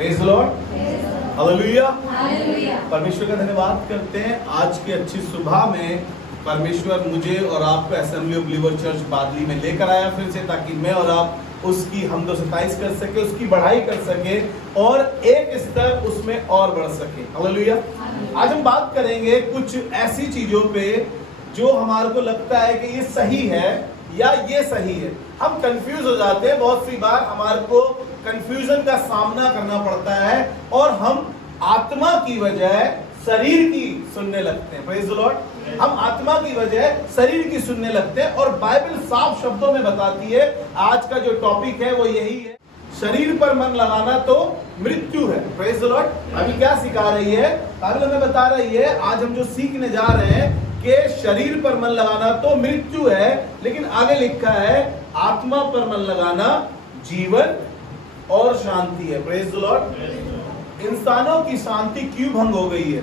Praise the Lord, hallelujah. परमेश्वर का धन्यवाद करते हैं। आज की अच्छी सुबह में परमेश्वर मुझे और आपको असेंबली ऑफ बिलीवर चर्च बादली में लेकर आया फिर से, ताकि मैं और आप उसकी हमदो सताइश कर सके, उसकी बढ़ाई कर सके और एक स्तर उसमें और बढ़ सके। हालेलुया। आज हम बात करेंगे कुछ ऐसी चीजों पे जो हमारे को लगता है कि ये सही है या ये सही है। हम कंफ्यूज हो जाते हैं, बहुत सी बार हमारे को कंफ्यूजन का सामना करना पड़ता है और हम आत्मा की बजाय शरीर की सुनने लगते हैं। Praise the Lord. हम आत्मा की बजाय शरीर की सुनने लगते हैं और बाइबल साफ शब्दों में बताती है, आज का जो टॉपिक है वो यही है, शरीर पर मन लगाना तो मृत्यु है। Praise the Lord. अभी क्या सिखा रही है बाइबल हमें, बता रही है आज हम जो सीखने जा रहे हैं कि शरीर पर मन लगाना तो मृत्यु है, लेकिन आगे लिखा है आत्मा पर मन लगाना जीवन और शांति है। Praise the Lord. इंसानों की शांति क्यों भंग हो गई है?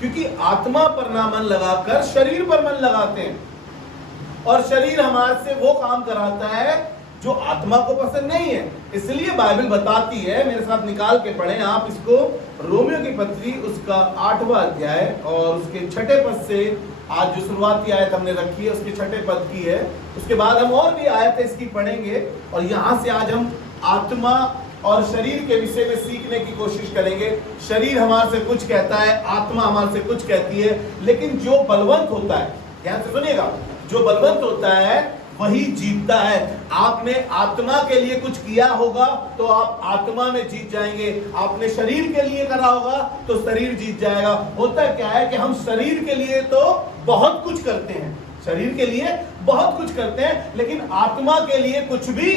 क्योंकि आत्मा पर ना मन लगाकर शरीर पर मन लगाते हैं और शरीर हमारे से वो काम कराता है जो आत्मा को पसंद नहीं है। इसलिए बाइबल बताती है, मेरे साथ निकाल के पढ़ें आप इसको, रोमियो की पत्री उसका 8वां अध्याय और उसके 6ठे पद से आज जो शुरुआती आयत हमने रखी है उसके 6ठे पद की है। उसके बाद हम और भी आयतें इसकी पढ़ेंगे और यहाँ से आज हम आत्मा और शरीर के विषय में सीखने की कोशिश करेंगे। शरीर हमारे से कुछ कहता है, आत्मा हमारे से कुछ कहती है, लेकिन जो बलवंत होता है, ध्यान से सुनिएगा, जो बलवंत होता है वही जीतता है। आपने आत्मा के लिए कुछ किया होगा तो आप आत्मा में जीत जाएंगे, आपने शरीर के लिए करा होगा तो शरीर जीत जाएगा। होता क्या है कि हम शरीर के लिए तो बहुत कुछ करते हैं, शरीर के लिए बहुत कुछ करते हैं, लेकिन आत्मा के लिए कुछ भी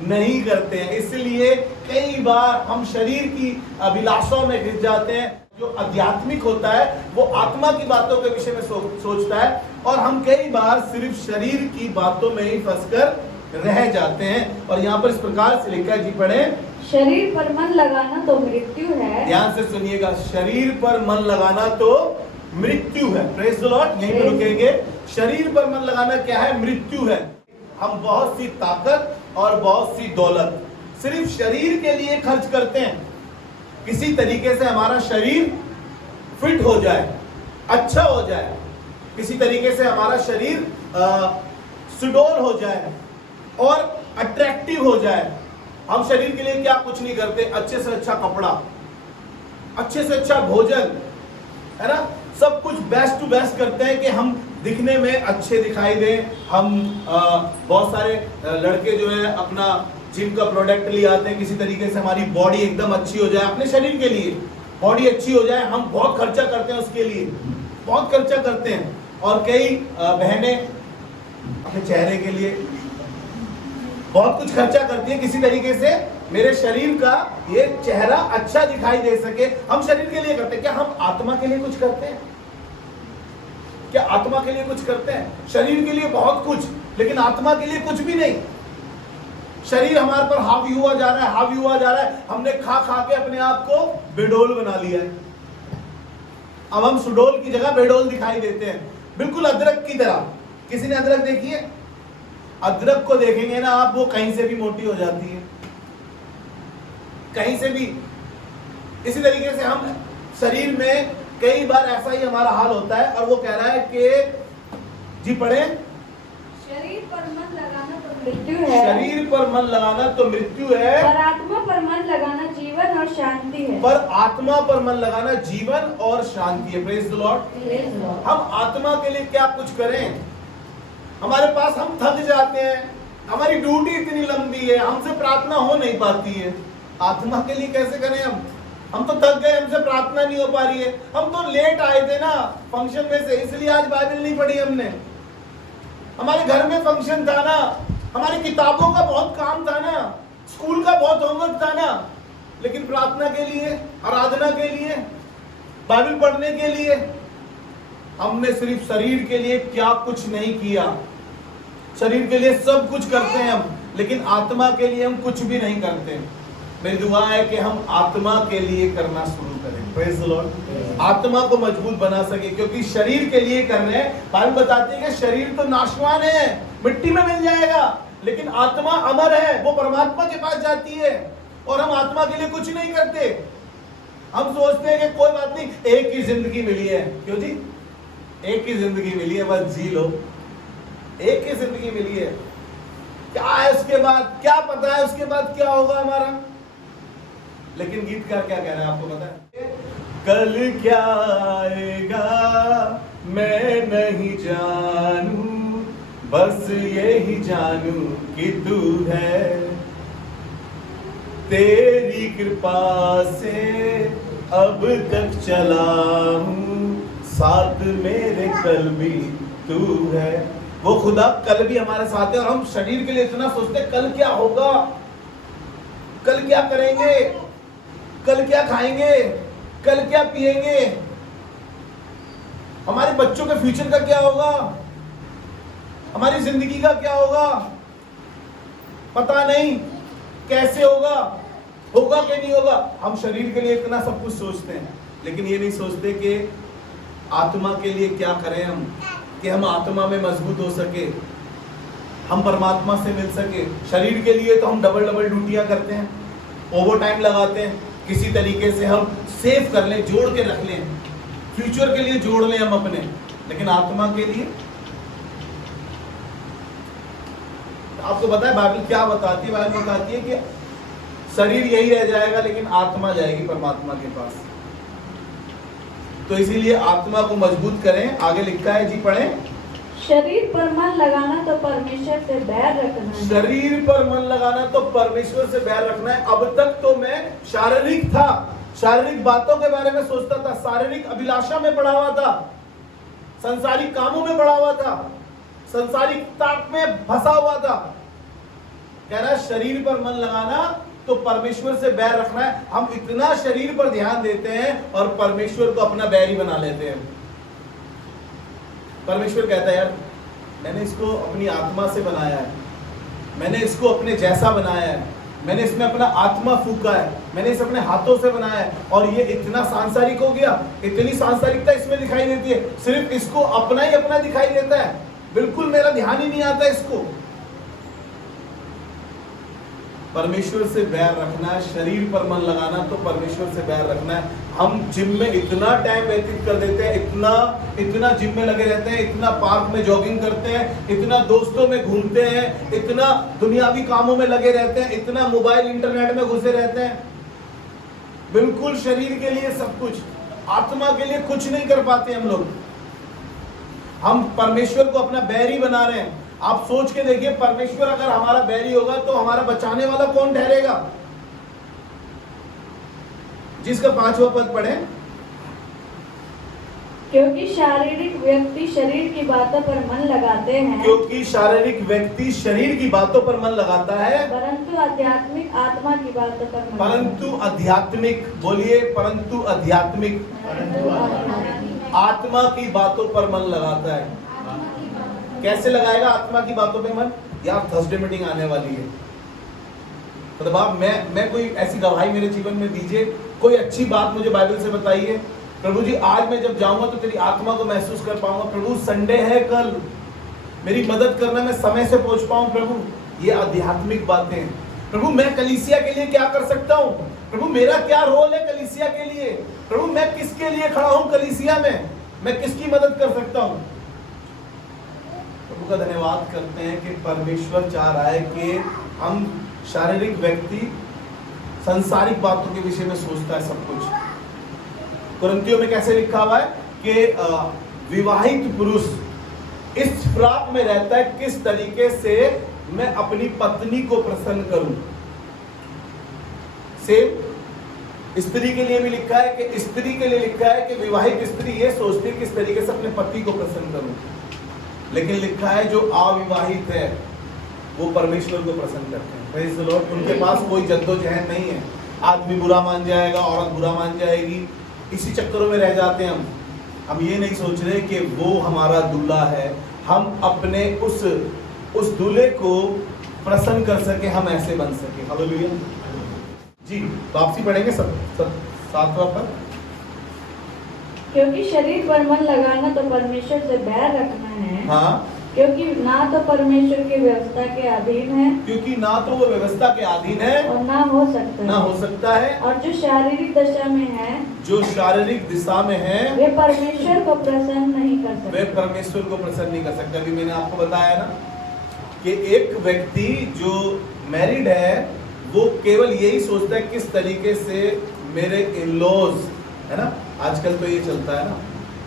नहीं करते हैं। इसलिए कई बार हम शरीर की अभिलाषाओं में घिस जाते हैं। जो आध्यात्मिक होता है वो आत्मा की बातों के विषय में सोचता है और हम कई बार सिर्फ शरीर की बातों में ही फंसकर रह जाते हैं। और यहाँ पर इस प्रकार से लिखा है, जी पढ़े, शरीर पर मन लगाना तो मृत्यु है। ध्यान से सुनिएगा, शरीर पर मन लगाना तो मृत्यु है। Praise the Lord. यहीं पर रुकेंगे। शरीर पर मन लगाना क्या है? मृत्यु है। हम बहुत सी ताकत और बहुत सी दौलत सिर्फ शरीर के लिए खर्च करते हैं, किसी तरीके से हमारा शरीर फिट हो जाए, अच्छा हो जाए, किसी तरीके से हमारा शरीर सुडौल हो जाए और अट्रैक्टिव हो जाए। हम शरीर के लिए क्या कुछ नहीं करते, अच्छे से अच्छा कपड़ा, अच्छे से अच्छा भोजन, है ना, सब कुछ बेस्ट टू बेस्ट करते हैं कि हम दिखने में अच्छे दिखाई दें। हम बहुत सारे लड़के जो है अपना जिम का प्रोडक्ट ले आते हैं, किसी तरीके से हमारी बॉडी एकदम अच्छी हो जाए, अपने शरीर के लिए बॉडी अच्छी हो जाए, हम बहुत खर्चा करते हैं उसके लिए, बहुत खर्चा करते हैं। और कई बहनें अपने चेहरे के लिए बहुत कुछ खर्चा करती है, किसी तरीके से मेरे शरीर का ये चेहरा अच्छा दिखाई दे सके। हम शरीर के लिए करते हैं। क्या हम आत्मा के लिए कुछ करते हैं? क्या आत्मा के लिए कुछ करते हैं? शरीर के लिए बहुत कुछ, लेकिन आत्मा के लिए कुछ भी नहीं। शरीर हमारे पर हावी हुआ जा रहा है, हावी हुआ जा रहा है। हमने खा खा के अपने आप को बेडोल बना लिया है। अब हम सुडोल की जगह बेडोल दिखाई देते हैं, बिल्कुल अदरक की तरह। किसी ने अदरक देखी है? अदरक को देखेंगे ना आप, वो कहीं से भी मोटी हो जाती है, कहीं से भी। इसी तरीके से हम शरीर में कई बार ऐसा ही हमारा हाल होता है और वो कह रहा है कि, जी पढ़े, शरीर पर मन लगाना तो मृत्यु है। शरीर पर मन लगाना तो मृत्यु है, पर आत्मा पर मन लगाना जीवन और शांति है। पर आत्मा पर मन लगाना जीवन और शांति है। Praise the Lord. हम आत्मा के लिए क्या कुछ करें? हमारे पास, हम थक जाते हैं, हमारी ड्यूटी इतनी लंबी है, हमसे प्रार्थना हो नहीं पाती है। आत्मा के लिए कैसे करें? हम तो थक गए, हमसे प्रार्थना नहीं हो पा रही है। हम तो लेट आए थे ना फंक्शन में से, इसलिए आज बाइबल नहीं पढ़ी हमने। हमारे घर में फंक्शन था ना, हमारी किताबों का बहुत काम था ना, स्कूल का बहुत होमवर्क था ना, लेकिन प्रार्थना के लिए, आराधना के लिए, बाइबल पढ़ने के लिए हमने सिर्फ शरीर के लिए क्या कुछ नहीं किया। शरीर के लिए सब कुछ करते हैं हम, लेकिन आत्मा के लिए हम कुछ भी नहीं करते। मेरी दुआ है कि हम आत्मा के लिए करना शुरू करें। Praise the Lord. आत्मा को मजबूत बना सके, क्योंकि शरीर के लिए कर रहे हैं। बाइबल बताती है कि शरीर तो नाशवान है, मिट्टी में मिल जाएगा, लेकिन आत्मा अमर है, वो परमात्मा के पास जाती है। और हम आत्मा के लिए कुछ नहीं करते। हम सोचते हैं कि कोई बात नहीं, एक ही जिंदगी मिली है। क्यों जी? एक ही जिंदगी मिली है, बस जी लो। एक ही जिंदगी मिली है, क्या है उसके बाद? क्या पता है उसके बाद क्या होगा हमारा? लेकिन गीतकार क्या कह रहा है आपको पता है? कल क्या आएगा मैं नहीं जानू, बस यही जानू कि तू है। तेरी कृपा से अब तक चला हूं, साथ मेरे कल भी तू है। वो खुदा कल भी हमारे साथ है। और हम शरीर के लिए इतना सोचते हैं, कल क्या होगा, कल क्या करेंगे, कल क्या खाएंगे, कल क्या पिएंगे, हमारे बच्चों के फ्यूचर का क्या होगा, हमारी जिंदगी का क्या होगा, पता नहीं कैसे होगा, होगा कि नहीं होगा। हम शरीर के लिए इतना सब कुछ सोचते हैं, लेकिन ये नहीं सोचते कि आत्मा के लिए क्या करें हम, कि हम आत्मा में मजबूत हो सके, हम परमात्मा से मिल सके। शरीर के लिए तो हम डबल डबल ड्यूटियां करते हैं, ओवर टाइम लगाते हैं, किसी तरीके से हम सेव कर लें, जोड़ के रख लें, फ्यूचर के लिए जोड़ लें हम अपने। लेकिन आत्मा के लिए आपको पता है बाइबल क्या बताती है? बाइबल बताती है कि शरीर यही रह जाएगा, लेकिन आत्मा जाएगी परमात्मा के पास। तो इसीलिए आत्मा को मजबूत करें। आगे लिखा है जी, पढ़ें। शरीर पर मन लगाना तो परमेश्वर से बैर रखना है। शरीर पर मन लगाना तो परमेश्वर से बैर रखना है। अब तक तो मैं शारीरिक था, शारीरिक बातों के बारे में सोचता था, शारीरिक अभिलाषा में पड़ा हुआ था, संसारिक कामों में पड़ा हुआ था, संसारिक ताक में फंसा हुआ था। कह रहा शरीर पर मन लगाना तो परमेश्वर से बैर रखना है। हम इतना शरीर पर ध्यान देते हैं और परमेश्वर को अपना बैरी बना लेते हैं। परमेश्वर कहता है, यार मैंने इसको अपनी आत्मा से बनाया है, मैंने इसको अपने जैसा बनाया है, मैंने इसमें अपना आत्मा फूका है, मैंने इसे अपने हाथों से बनाया है, और ये इतना सांसारिक हो गया, इतनी सांसारिकता इसमें दिखाई देती है, सिर्फ इसको अपना ही अपना दिखाई देता है, बिल्कुल मेरा ध्यान ही नहीं आता इसको। परमेश्वर से बैर रखना है, शरीर पर मन लगाना तो परमेश्वर से बैर रखना है। हम जिम में इतना टाइम व्यतीत कर देते हैं, इतना जिम में लगे रहते हैं, इतना पार्क में जॉगिंग करते हैं, इतना दोस्तों में घूमते हैं, इतना दुनियावी कामों में लगे रहते हैं, इतना मोबाइल इंटरनेट में घुसे रहते हैं, बिल्कुल शरीर के लिए सब कुछ, आत्मा के लिए कुछ नहीं कर पाते हम लोग। हम परमेश्वर को अपना बैरी बना रहे हैं। आप सोच के देखिए, परमेश्वर अगर हमारा बैरी होगा तो हमारा बचाने वाला कौन ठहरेगा? जिसका 5वां पद पढ़े। क्योंकि शारीरिक व्यक्ति शरीर की बातों पर मन लगाते हैं, क्योंकि शारीरिक व्यक्ति शरीर की बातों पर मन लगाता है, परंतु आध्यात्मिक आत्मा की बातों पर मन। परंतु आध्यात्मिक, बोलिए, परंतु आध्यात्मिक, आत्मा की बातों पर मन लगाता है। कैसे लगाएगा आत्मा की बातों पे मन? यार थर्सडे मीटिंग आने वाली है, मतलब आप मैं कोई ऐसी गवाही मेरे जीवन में दीजिए, कोई अच्छी बात मुझे बाइबल से बताइए। प्रभु जी आज मैं जब जाऊंगा तो तेरी आत्मा को महसूस कर पाऊंगा। प्रभु संडे है कल, मेरी मदद करना, मैं समय से पहुंच पाऊं। प्रभु ये आध्यात्मिक बातें हैं। प्रभु मैं कलीसिया के लिए क्या कर सकता हूं? प्रभु मेरा क्या रोल है कलीसिया के लिए? प्रभु मैं किसके लिए खड़ा हूं कलीसिया में? मैं किसकी मदद कर सकता हूं? प्रभु का धन्यवाद करते हैं कि परमेश्वर चाह रहा है कि हम, शारीरिक व्यक्ति संसारिक बातों के विषय में सोचता है सब कुछ। कुरिन्थियों में कैसे लिखा हुआ है कि विवाहित पुरुष इस फ्राक में रहता है किस तरीके से मैं अपनी पत्नी को प्रसन्न करूं। सेम स्त्री के लिए भी लिखा है कि स्त्री के लिए लिखा है कि विवाहित स्त्री ये सोचती है किस तरीके से अपने पति को प्रसन्न करूं। लेकिन लिखा है जो अविवाहित है वो परमेश्वर को प्रसन्न करते हैं। Praise the Lord. उनके पास कोई जद्दोजहद नहीं है। आदमी बुरा मान जाएगा, औरत बुरा मान जाएगी, इसी चक्करों में रह जाते हैं हम ये नहीं सोच रहे कि वो हमारा दूल्हा है, हम अपने उस दूल्हे को प्रसन्न कर सके, हम ऐसे बन सके। हालेलुया जी। वापसी पढ़ेंगे सब 7वां पद। क्योंकि शरीर पर मन लगाना तो परमेश्वर से बैर रखना है, हाँ, क्योंकि ना तो परमेश्वर की व्यवस्था के अधीन है क्योंकि ना तो वो व्यवस्था के अधीन है और ना हो सकता ना है। हो सकता है। और जो शारीरिक दशा में है जो शारीरिक दिशा में है वे परमेश्वर को प्रसन्न नहीं कर वे सकते। परमेश्वर को प्रसन्न नहीं कर सकते। अभी मैंने आपको बताया ना कि एक व्यक्ति जो मैरिड है वो केवल यही सोचता है किस तरीके से मेरे इन-लॉज, है ना, आजकल तो ये चलता है ना,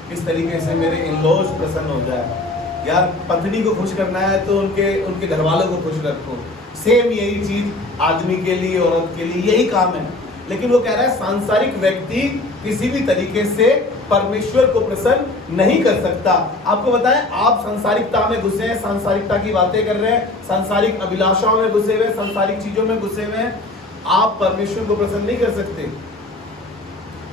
किस तरीके से मेरे इन-लॉज प्रसन्न हो जाए। यार पत्नी को खुश करना है तो उनके घर वालों को खुश रखो। सेम यही चीज आदमी के लिए, औरत के लिए यही काम है। लेकिन वो कह रहा है सांसारिक व्यक्ति किसी भी तरीके से परमेश्वर को प्रसन्न नहीं कर सकता। आपको बताएं, आप सांसारिकता में घुसे हैं, सांसारिकता की बातें कर रहे हैं, सांसारिक अभिलाषाओं में घुसे हुए, सांसारिक चीजों में घुसे हुए हैं, आप परमेश्वर को प्रसन्न नहीं कर सकते।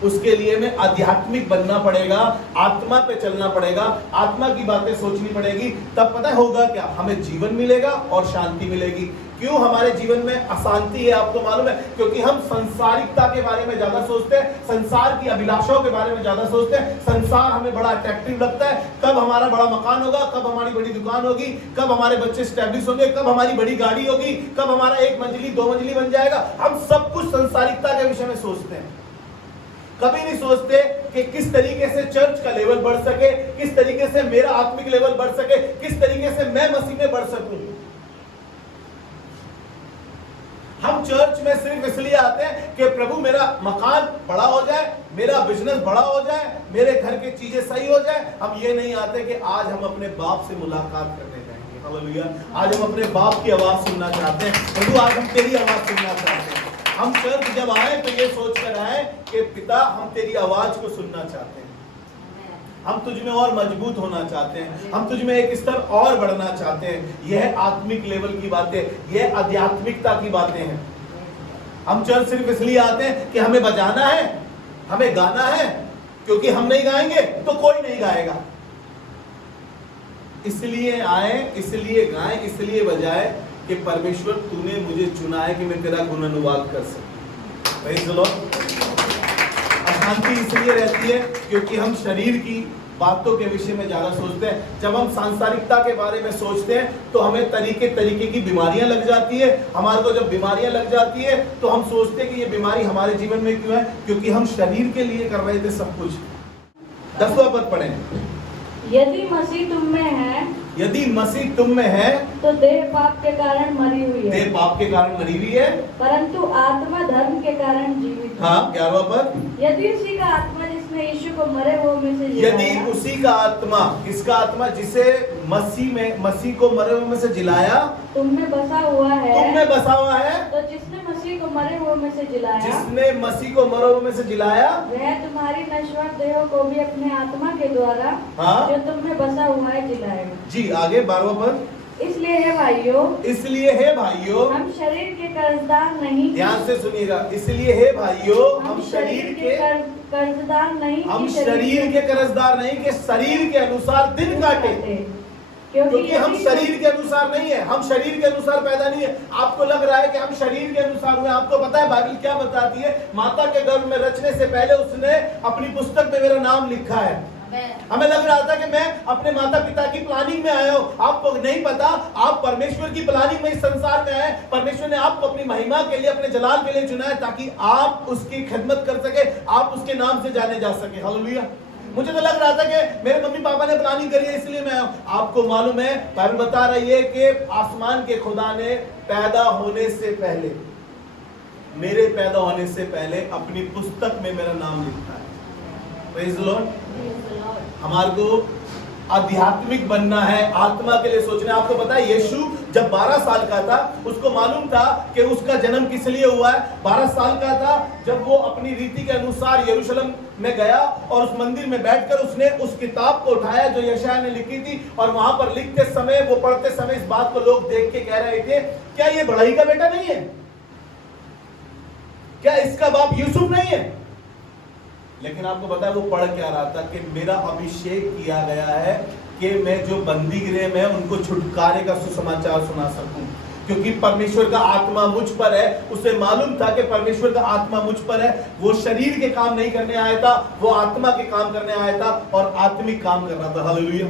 उसके लिए में आध्यात्मिक बनना पड़ेगा, आत्मा पे चलना पड़ेगा, आत्मा की बातें सोचनी पड़ेगी। तब पता होगा क्या, हमें जीवन मिलेगा और शांति मिलेगी। क्यों हमारे जीवन में अशांति है आपको मालूम है? क्योंकि हम संसारिकता के बारे में ज्यादा सोचते हैं, संसार की अभिलाषाओं के बारे में ज्यादा सोचते हैं। संसार हमें बड़ा अट्रैक्टिव लगता है। कब हमारा बड़ा मकान होगा, कब हमारी बड़ी दुकान होगी, कब हमारे बच्चे स्टैब्लिश होंगे, कब हमारी बड़ी गाड़ी होगी, कब हमारा 1 मंजिली 2 मंजिली बन जाएगा। हम सब कुछ संसारिकता के विषय में सोचते हैं। कभी नहीं सोचते कि किस तरीके से चर्च का लेवल बढ़ सके, किस तरीके से मेरा आत्मिक लेवल बढ़ सके, किस तरीके से मैं मसीह में बढ़ सकूं। हम चर्च में सिर्फ इसलिए आते हैं कि प्रभु मेरा मकान बड़ा हो जाए, मेरा बिजनेस बड़ा हो जाए, मेरे घर की चीजें सही हो जाए। हम ये नहीं आते कि आज हम अपने बाप से मुलाकात करने जाएंगे। हालेलुया। आज हम अपने बाप की आवाज सुनना चाहते हैं। प्रभु आज हम तेरी आवाज सुनना चाहते हैं। हम चर्च जब आए तो ये सोच कर आए कि पिता हम तेरी आवाज को सुनना चाहते हैं, हम तुझ में और मजबूत होना चाहते हैं, हम तुझ में एक स्तर और बढ़ना चाहते हैं। यह आत्मिक लेवल की बातें, यह आध्यात्मिकता की बातें हैं। हम चर्च सिर्फ इसलिए आते हैं कि हमें बजाना है, हमें गाना है, क्योंकि हम नहीं गाएंगे तो कोई नहीं गाएगा। इसलिए आए, इसलिए गाएं, इसलिए बजाए कि परमेश्वर तूने मुझे चुना है कि मैं तेरा गुण अनुवाद कर सकूं। Praise the Lord. अशांति इसलिए रहती है क्योंकि हम शरीर की बातों के विषय में ज्यादा सोचते हैं। जब हम सांसारिकता के बारे में सोचते हैं तो हमें तरीके तरीके की बीमारियां लग जाती है। हमारे को जब बीमारियां लग जाती है तो हम सोचते हैं कि ये बीमारी हमारे जीवन में क्यों है, क्योंकि हम शरीर के लिए कर रहे थे सब कुछ। 10वां पद पढ़ें। यदि मसीह तुम में है, यदि मसीह तुम में है तो देह पाप के कारण मरी हुई है, देह पाप के कारण मरी हुई है, परंतु आत्मा धर्म के कारण जीवित है। हाँ 11वां पद। यदि उसी का आत्मा जिसने यीशु को मरे हुए में से यदि जिलाया, उसी का आत्मा, किसका आत्मा? जिसे मसीह को मरे हुए में से जिलाया, तुम में बसा हुआ है, तुम में बसा हुआ है। तो जिसने मसीह को मरे हुए में से जिलाया, जिसने मसीह को मरे हुए में से जिलाया, वह तुम्हारी नश्वर देह को भी अपने आत्मा के द्वारा, हाँ, जो तुम में बसा हुआ है, जिलाएगा। जी आगे 12वां पद। इसलिए है भाइयों, इसलिए है भाइयों, हम शरीर के कर्जदार नहीं, ध्यान से सुनिएगा, इसलिए है भाइयों, हम शरीर के कर्जदार नहीं, हम शरीर के कर्जदार नहीं कि शरीर के अनुसार दिन काटे। क्योंकि हम शरीर के अनुसार नहीं है, हम शरीर के अनुसार पैदा नहीं है। आपको लग रहा है कि हम शरीर के अनुसार हुए। आपको पता है बाइबल क्या बताती है? माता के गर्भ में रचने से पहले उसने अपनी पुस्तक में मेरा नाम लिखा है। हमें लग रहा था कि मैं अपने माता पिता की प्लानिंग में आया हूं। आपको नहीं पता, आप परमेश्वर की प्लानिंग में इस संसार में आए। परमेश्वर ने आपको अपनी महिमा के लिए, अपने जलाल के लिए चुना है ताकि आप उसकी खिदमत कर सके, आप उसके नाम से जाने जा सके। हालेलुया। मुझे तो लग रहा था कि मेरे मम्मी पापा ने प्लानिंग करी है इसलिए मैं आया हूं। आपको मालूम है बाइबल बता रही है कि आसमान के खुदा ने पैदा होने से पहले, मेरे पैदा होने से पहले अपनी पुस्तक में मेरा नाम लिखा है। Praise the Lord. हमारे को आध्यात्मिक बनना है, आत्मा के लिए सोचना है। आपको पता है यीशु जब 12 साल का था, उसको मालूम था कि उसका जन्म किस लिए हुआ है। 12 साल का था जब वो अपनी रीति के अनुसार यरूशलेम में गया और उस मंदिर में बैठकर उसने उस किताब को उठाया जो यशायाह ने लिखी थी, और वहां पर लिखते समय, वो पढ़ते समय इस बात को लोग देख के कह रहे थे, क्या ये बढ़ई का बेटा नहीं है? क्या इसका बाप यूसुफ नहीं है? लेकिन आपको पता है वो पढ़ क्या रहा था कि मेरा अभिषेक किया गया है कि मैं जो बंदी गृह में उनको छुटकारे का सुसमाचार सुना सकूं, क्योंकि परमेश्वर का आत्मा मुझ पर है। उसे मालूम था कि परमेश्वर का आत्मा मुझ पर है। वो शरीर के काम नहीं करने आया था, वो आत्मा के काम करने आया था और आत्मिक काम कर रहा था। हालेलुया।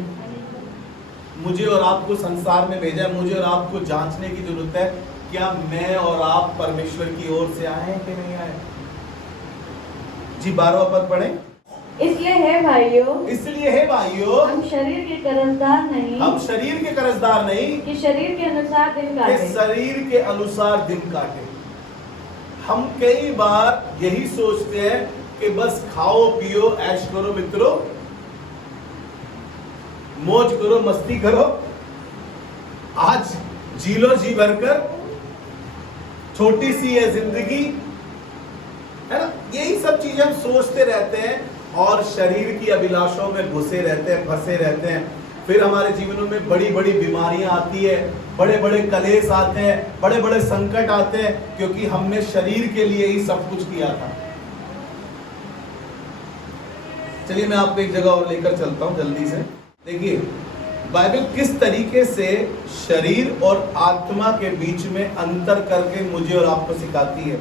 मुझे और आपको संसार में भेजा है, मुझे और आपको जांचने की जरूरत है, क्या मैं और आप परमेश्वर की ओर से आए हैं कि नहीं आए। जी 12वां पद पढ़ें। इसलिए है भाइयों, इसलिए है भाइयों, हम शरीर के कर्जदार नहीं, हम शरीर के कर्जदार नहीं कि शरीर के अनुसार दिन कि काटे। शरीर के अनुसार दिन काटे। हम कई बार यही सोचते हैं कि बस खाओ पियो ऐश करो मित्रों, मौज करो मस्ती करो, आज जी लो जी भरकर, छोटी सी है जिंदगी, है ना। यही सब चीजें हम सोचते रहते हैं और शरीर की अभिलाषाओं में घुसे रहते हैं, फंसे रहते हैं। फिर हमारे जीवनों में बड़ी बड़ी बीमारियां आती है, बड़े बड़े कलेश आते हैं, बड़े बड़े संकट आते हैं, क्योंकि हमने शरीर के लिए ही सब कुछ किया था। चलिए मैं आपको एक जगह और लेकर चलता हूं जल्दी से। देखिए बाइबल किस तरीके से शरीर और आत्मा के बीच में अंतर करके मुझे और आपको सिखाती है।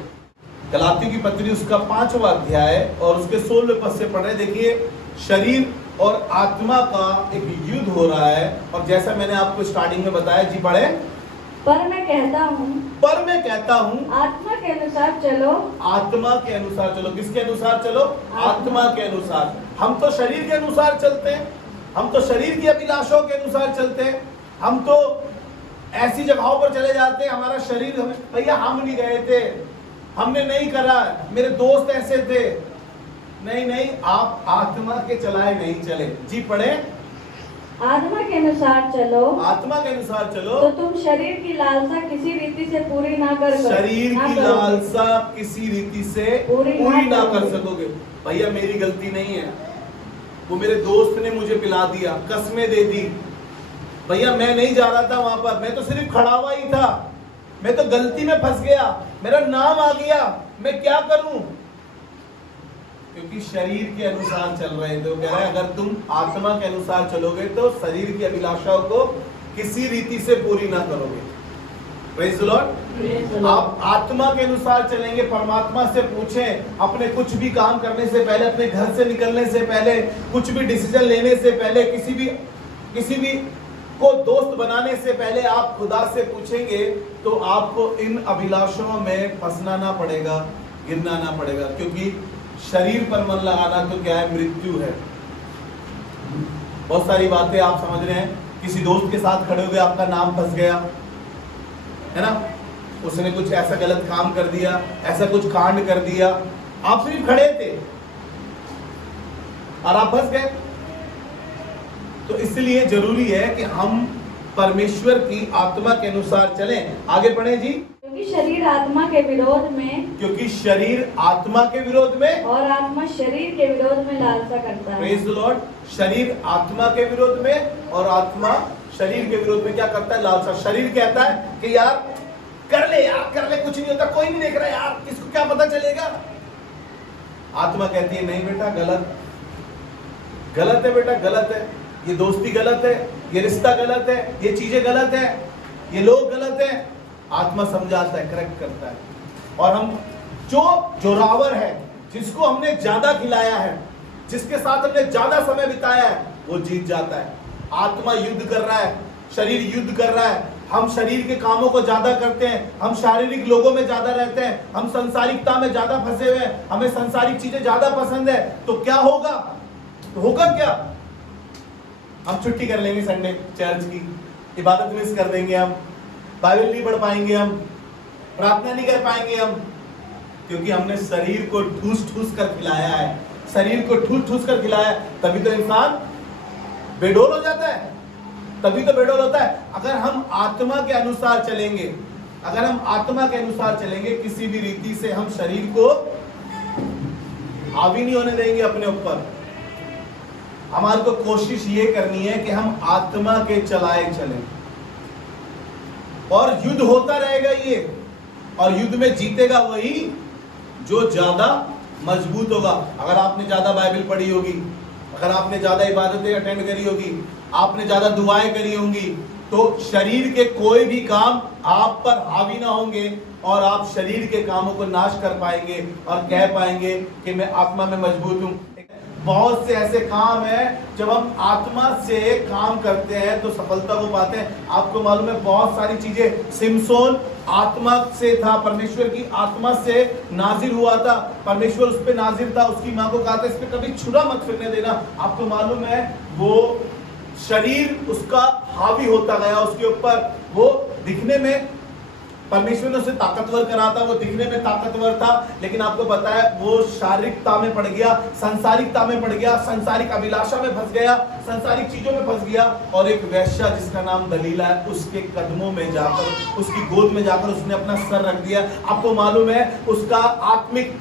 गलातियों की पत्री उसका 5वां अध्याय और उसके 16वें पद से पढ़ रहे। देखिए शरीर और आत्मा का एक युद्ध हो रहा है, और जैसा मैंने आपको स्टार्टिंग में बताया, जी पढ़े। पर मैं कहता हूँ आत्मा के अनुसार चलो, आत्मा के अनुसार चलो। किसके अनुसार चलो? आत्मा के अनुसार। हम तो शरीर के अनुसार चलते हैं, हम तो शरीर की अभिलाषाओं के अनुसार चलते हैं, हम तो ऐसी जगहों पर चले जाते हैं, हमारा शरीर हमें, भैया हम नहीं गए थे, हमने नहीं करा, मेरे दोस्त ऐसे थे। नहीं नहीं, आप आत्मा के चलाए नहीं चले। जी पढ़े। आत्मा के अनुसार चलो, आत्मा के अनुसार चलो तो तुम शरीर की लालसा किसी रीति से पूरी ना कर शरीर की लालसा किसी रीति से पूरी ना कर सकोगे। भैया मेरी गलती नहीं है, वो मेरे दोस्त ने मुझे पिला दिया, कस्में दे दी, भैया मैं नहीं जा रहा था वहां पर, मैं तो सिर्फ खड़ा हुआ ही था, मैं तो गलती में फंस गया, मेरा नाम आ गया, मैं क्या करूं? क्योंकि शरीर के अनुसार चल रहे थे। वो कह रहा है अगर तुम आत्मा के अनुसार चलोगे तो शरीर की अभिलाषाओं को किसी रीति से पूरी ना करोगे। Praise the Lord. आप आत्मा के अनुसार चलेंगे। परमात्मा से पूछें, अपने कुछ भी काम करने से पहले, अपने घर से निकलने से पहले, कुछ भी डिसीजन लेने से पहले, किसी भी को दोस्त बनाने से पहले आप खुदा से पूछेंगे तो आपको इन अभिलाषाओं में फंसना ना पड़ेगा, गिरना ना पड़ेगा। क्योंकि शरीर पर मन लगाना तो क्या है? मृत्यु है। बहुत सारी बातें आप समझ रहे हैं। किसी दोस्त के साथ खड़े हुए आपका नाम फंस गया, है ना, उसने कुछ ऐसा गलत काम कर दिया, ऐसा कुछ कांड कर दिया, आप सिर्फ खड़े थे और आप फंस गए। तो इसलिए जरूरी है कि हम परमेश्वर की आत्मा के अनुसार चलें। आगे पढ़ें जी। क्योंकि शरीर आत्मा के विरोध में, क्योंकि शरीर आत्मा के विरोध में और आत्मा शरीर के विरोध में लालसा करता है। Praise the Lord. शरीर आत्मा के विरोध में और आत्मा शरीर के विरोध में क्या करता है? लालसा। शरीर कहता है कि यार कर ले, यार कर ले, कुछ नहीं होता, कोई नहीं देख रहा यार, किसको क्या पता चलेगा। आत्मा कहती है नहीं बेटा, गलत है बेटा, गलत है, ये दोस्ती गलत है, ये रिश्ता गलत है, ये चीजें गलत है, ये लोग गलत है। आत्मा समझाता है, करेक्ट करता है। और हम जो जोरावर है, जिसको हमने ज्यादा खिलाया है, जिसके साथ हमने ज्यादा समय बिताया है, वो जीत जाता है। आत्मा युद्ध कर रहा है, शरीर युद्ध कर रहा है। हम शरीर के कामों को ज्यादा करते हैं, हम शारीरिक लोगों में ज्यादा रहते हैं, हम संसारिकता में ज्यादा फंसे हुए हैं, हमें संसारिक चीजें ज्यादा पसंद है। तो क्या होगा? क्या? हम छुट्टी कर लेंगे संडे, चर्च की इबादत मिस कर देंगे, हम बाइबल नहीं पढ़ पाएंगे, हम प्रार्थना नहीं कर पाएंगे हम, क्योंकि हमने शरीर को ठूस कर खिलाया है, शरीर को ठूस कर खिलाया है। तभी तो इंसान बेडोल हो जाता है, तभी तो बेडोल होता है। अगर हम आत्मा के अनुसार चलेंगे, अगर हम आत्मा के अनुसार चलेंगे, किसी भी रीति से हम शरीर को हावी नहीं होने देंगे अपने ऊपर। हमारे को कोशिश ये करनी है कि हम आत्मा के चलाए चलें, और युद्ध होता रहेगा ये, और युद्ध में जीतेगा वही जो ज्यादा मजबूत होगा। अगर आपने ज्यादा बाइबल पढ़ी होगी, अगर आपने ज्यादा इबादतें अटेंड करी होगी, आपने ज्यादा दुआएं करी होंगी, तो शरीर के कोई भी काम आप पर हावी ना होंगे, और आप शरीर के कामों को नाश कर पाएंगे और कह पाएंगे कि मैं आत्मा में मजबूत हूं। बहुत से ऐसे काम हैं जब हम आत्मा से काम करते हैं तो सफलता को पाते हैं। आपको मालूम है बहुत सारी चीजें, सिमसोन आत्मा से था, परमेश्वर की आत्मा से नाजिर हुआ था, परमेश्वर उस पे नाजिर था, उसकी माँ को कहा था इस पे कभी छुरा मत फिरने देना। आपको मालूम है वो शरीर उसका हावी होता गया उसके ऊपर, वो दिखने में परमेश्वर ने उसे ताकतवर करा था, वो दिखने में ताकतवर था, लेकिन आपको पता है वो शारीरिकता में पड़ गया, संसारिकता में पड़ गया, संसारिक अभिलाषा में फंस गया, संसारिक चीजों में फंस गया, और एक वेश्या जिसका नाम दलीला है उसके कदमों में जाकर, उसकी गोद में जाकर उसने अपना सर रख दिया। आपको मालूम है उसका आत्मिक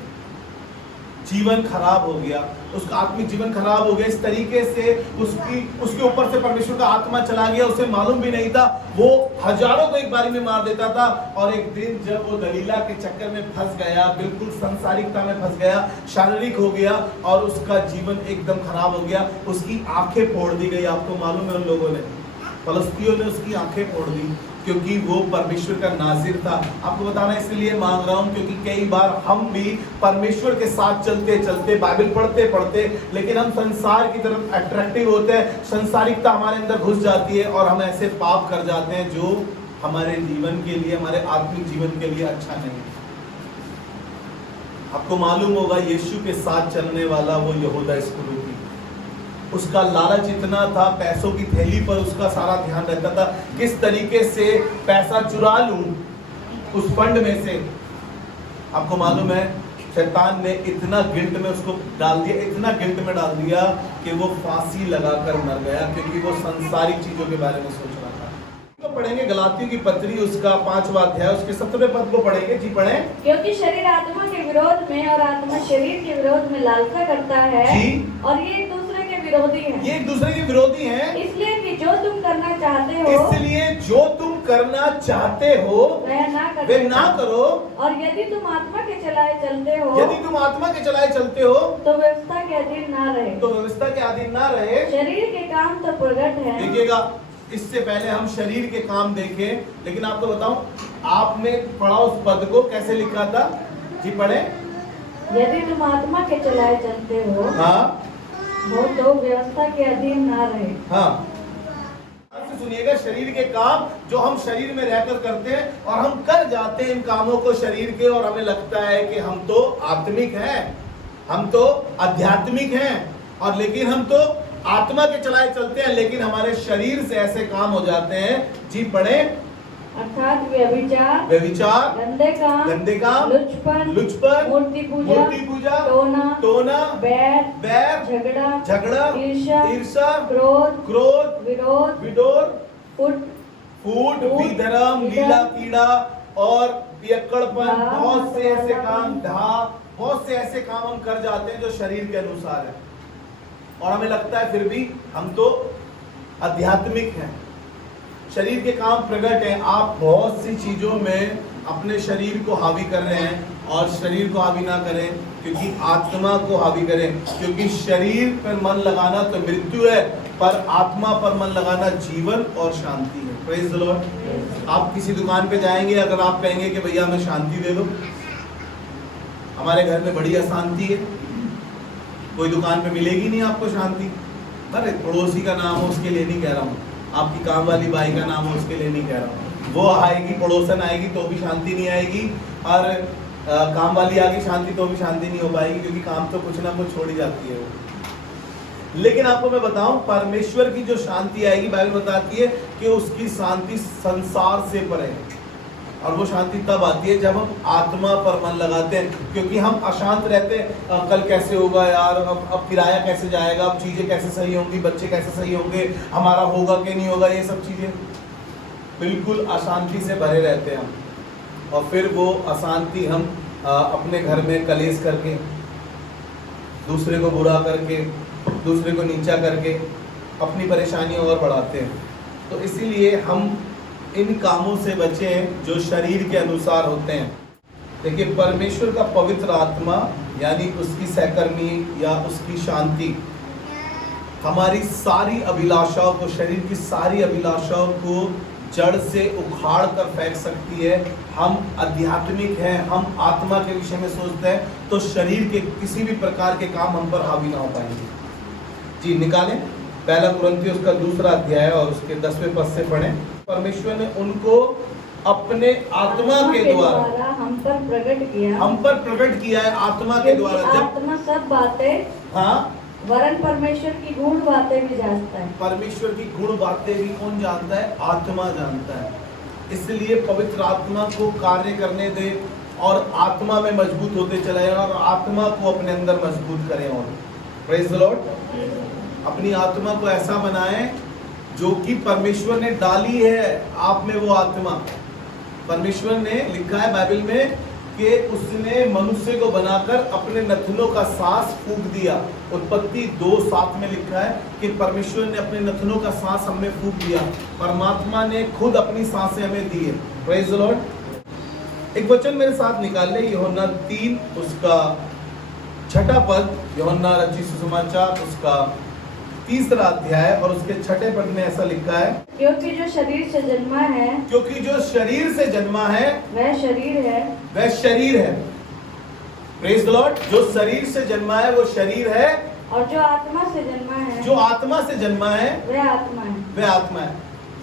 जीवन खराब हो गया, उसका आत्मिक जीवन खराब हो गया। इस तरीके से उसके ऊपर से परमेश्वर का आत्मा चला गया, उसे मालूम भी नहीं था, वो हजारों को एक बारी में मार देता था। और एक दिन जब वो दलीला के चक्कर में फंस गया, बिल्कुल संसारिकता में फंस गया, शारीरिक हो गया और उसका जीवन एकदम खराब हो गया, उसकी आंखें फोड़ दी गई। आपको मालूम है उन लोगों ने, फलस्तियों ने उसकी आंखें फोड़ दी क्योंकि वो परमेश्वर का नाजिर था। आपको बताना इसलिए मांग रहा हूं क्योंकि कई बार हम भी परमेश्वर के साथ चलते चलते, बाइबल पढ़ते पढ़ते, लेकिन हम संसार की तरफ अट्रैक्टिव होते हैं, संसारिकता हमारे अंदर घुस जाती है और हम ऐसे पाप कर जाते हैं जो हमारे जीवन के लिए, हमारे आत्मिक जीवन के लिए अच्छा नहीं है। आपको मालूम होगा यीशु के साथ चलने वाला वो यहूदा इस्करियोती, उसका लालच इतना था, पैसों की थैली पर उसका सारा ध्यान रहता था, किस तरीके से पैसा चुरा लूं उस फंड में से। आपको मालूम है शैतान ने इतना गिल्ट में उसको डाल दिया, इतना गिल्ट में डाल दिया कि वो फांसी लगाकर मर गया, क्योंकि वो संसारिक चीजों के बारे में सोच रहा था। तो पढ़ेंगे गलातियों की पत्री उसका 5वां अध्याय, उसके 17वें पद को पढ़ेंगे। जी पढ़ें। क्योंकि शरीर आत्मा के विरोध में और आत्मा शरीर के विरोध में लालसा करता है जी। और ये एक दूसरे के विरोधी हैं। ये एक दूसरे के विरोधी हैं, इसलिए कि जो तुम करना चाहते हो, इसलिए जो तुम करना चाहते हो वे ना करो, और यदि तुम आत्मा के चलाए चलते हो, यदि तुम आत्मा के चलाए चलते हो तो व्यवस्था के अधीन ना रहे, तो व्यवस्था के अधीन ना रहे। शरीर के काम तो प्रगट है। देखिएगा, इससे पहले हम शरीर के काम देखें, लेकिन आपको बताऊं आपने पढ़ा उस पद को कैसे लिखा था। जी पढ़े। यदि तुम आत्मा के चलाए चलते हो, हाँ हो तो व्यवस्था के अधीन ना रहे। हाँ, सुनिएगा, शरीर के काम जो हम शरीर में रहकर करते हैं और हम कर जाते हैं इन कामों को शरीर के, और हमें लगता है कि हम तो आत्मिक हैं, हम तो आध्यात्मिक हैं, और लेकिन हम तो आत्मा के चलाए चलते हैं, लेकिन हमारे शरीर से ऐसे काम हो जाते हैं। जी पढ़े। अर्थात व्यभिचार, व्यभिचार, गंदे काम, लुचपन, मूर्ति पूजा, टोना, बैर, झगड़ा, ईर्ष्या, क्रोध, विरोध, फूट, विधर्म, लीला कीड़ा और पियक्कड़पन, बहुत से ऐसे काम, बहुत से ऐसे काम हम कर जाते हैं जो शरीर के अनुसार है, और हमें लगता है फिर भी हम तो आध्यात्मिक हैं। शरीर के काम प्रकट हैं। आप बहुत सी चीजों में अपने शरीर को हावी कर रहे हैं, और शरीर को हावी ना करें, क्योंकि आत्मा को हावी करें, क्योंकि शरीर पर मन लगाना तो मृत्यु है, पर आत्मा पर मन लगाना जीवन और शांति है। Praise the Lord. आप किसी दुकान पे जाएंगे, अगर आप कहेंगे कि भैया हमें शांति दे दो, हमारे घर में बड़ी अशांति है, कोई दुकान पे मिलेगी नहीं आपको शांति। अरे पड़ोसी का नाम हो उसके लिए नहीं कह रहा हूँ, आपकी काम वाली बाई का नाम हो उसके लिए नहीं कह रहा हूँ, वो आएगी, पड़ोसन आएगी तो भी शांति नहीं आएगी, और काम वाली आगे शांति तो भी शांति नहीं हो पाएगी, क्योंकि काम तो कुछ ना कुछ छोड़ ही जाती है वो। लेकिन आपको मैं बताऊं, परमेश्वर की जो शांति आएगी, बाइबल बताती है कि उसकी शांति संसार से परे है, और वो शांति तब आती है जब हम आत्मा पर मन लगाते हैं, क्योंकि हम अशांत रहते हैं। कल कैसे होगा यार, अब किराया कैसे जाएगा, अब चीज़ें कैसे सही होंगी, बच्चे कैसे सही होंगे, हमारा होगा कि नहीं होगा, ये सब चीज़ें बिल्कुल अशांति से भरे रहते हैं हम, और फिर वो अशांति हम अपने घर में कलेश करके, दूसरे को बुरा करके, दूसरे को नीचा करके अपनी परेशानियाँ और बढ़ाते हैं। तो इसीलिए हम इन कामों से बचें जो शरीर के अनुसार होते हैं। देखिए, परमेश्वर का पवित्र आत्मा यानी उसकी सहकर्मी या उसकी शांति हमारी सारी अभिलाषाओं को, शरीर की सारी अभिलाषाओं को जड़ से उखाड़ कर फेंक सकती है। हम आध्यात्मिक हैं, हम आत्मा के विषय में सोचते हैं, तो शरीर के किसी भी प्रकार के काम हम पर हावी ना हो पाएंगे। जी निकालें, पहला कुरिन्थियों उसका 2 अध्याय और उसके 10वें पद से पढ़ें। परमेश्वर ने उनको अपने आत्मा के द्वारा हम पर प्रकट किया है, आत्मा के द्वारा। आत्मा सब बातें, हाँ, वरन परमेश्वर की गूढ़ बातें भी जानता है। परमेश्वर की गूढ़ बातें भी कौन जानता है? आत्मा जानता है। इसलिए पवित्र आत्मा को कार्य करने दे और आत्मा में मजबूत होते चले जाए और आत्मा को अपने अंदर मजबूत करें। और प्रेज द लॉर्ड। अपनी आत्मा को ऐसा बनाएं जो कि परमेश्वर ने डाली है आप में, वो आत्मा। परमेश्वर ने लिखा है बाइबल में कि उसने मनुष्य को बनाकर अपने नथनों का सांस फूंक दिया। उत्पत्ति 2:7 में लिखा है कि परमेश्वर ने अपने नथनों का सांस हमें फूंक दिया। परमात्मा ने खुद अपनी सांसें हमें दी है। Praise the Lord. एक वचन मेरे साथ निकाल ले, यूहन्ना 3 उसका 6 पद, यूहन्ना रचित सुसमाचार उसका 3 अध्याय और उसके 6 पद में ऐसा लिखा है, क्योंकि जो शरीर से जन्मा है, क्योंकि जो शरीर से जन्मा है वह शरीर है, वह शरीर है। Praise the Lord. जो शरीर से जन्मा है वो शरीर है, और जो आत्मा से जन्मा है, जो आत्मा से जन्मा है वह आत्मा है, वह आत्मा है।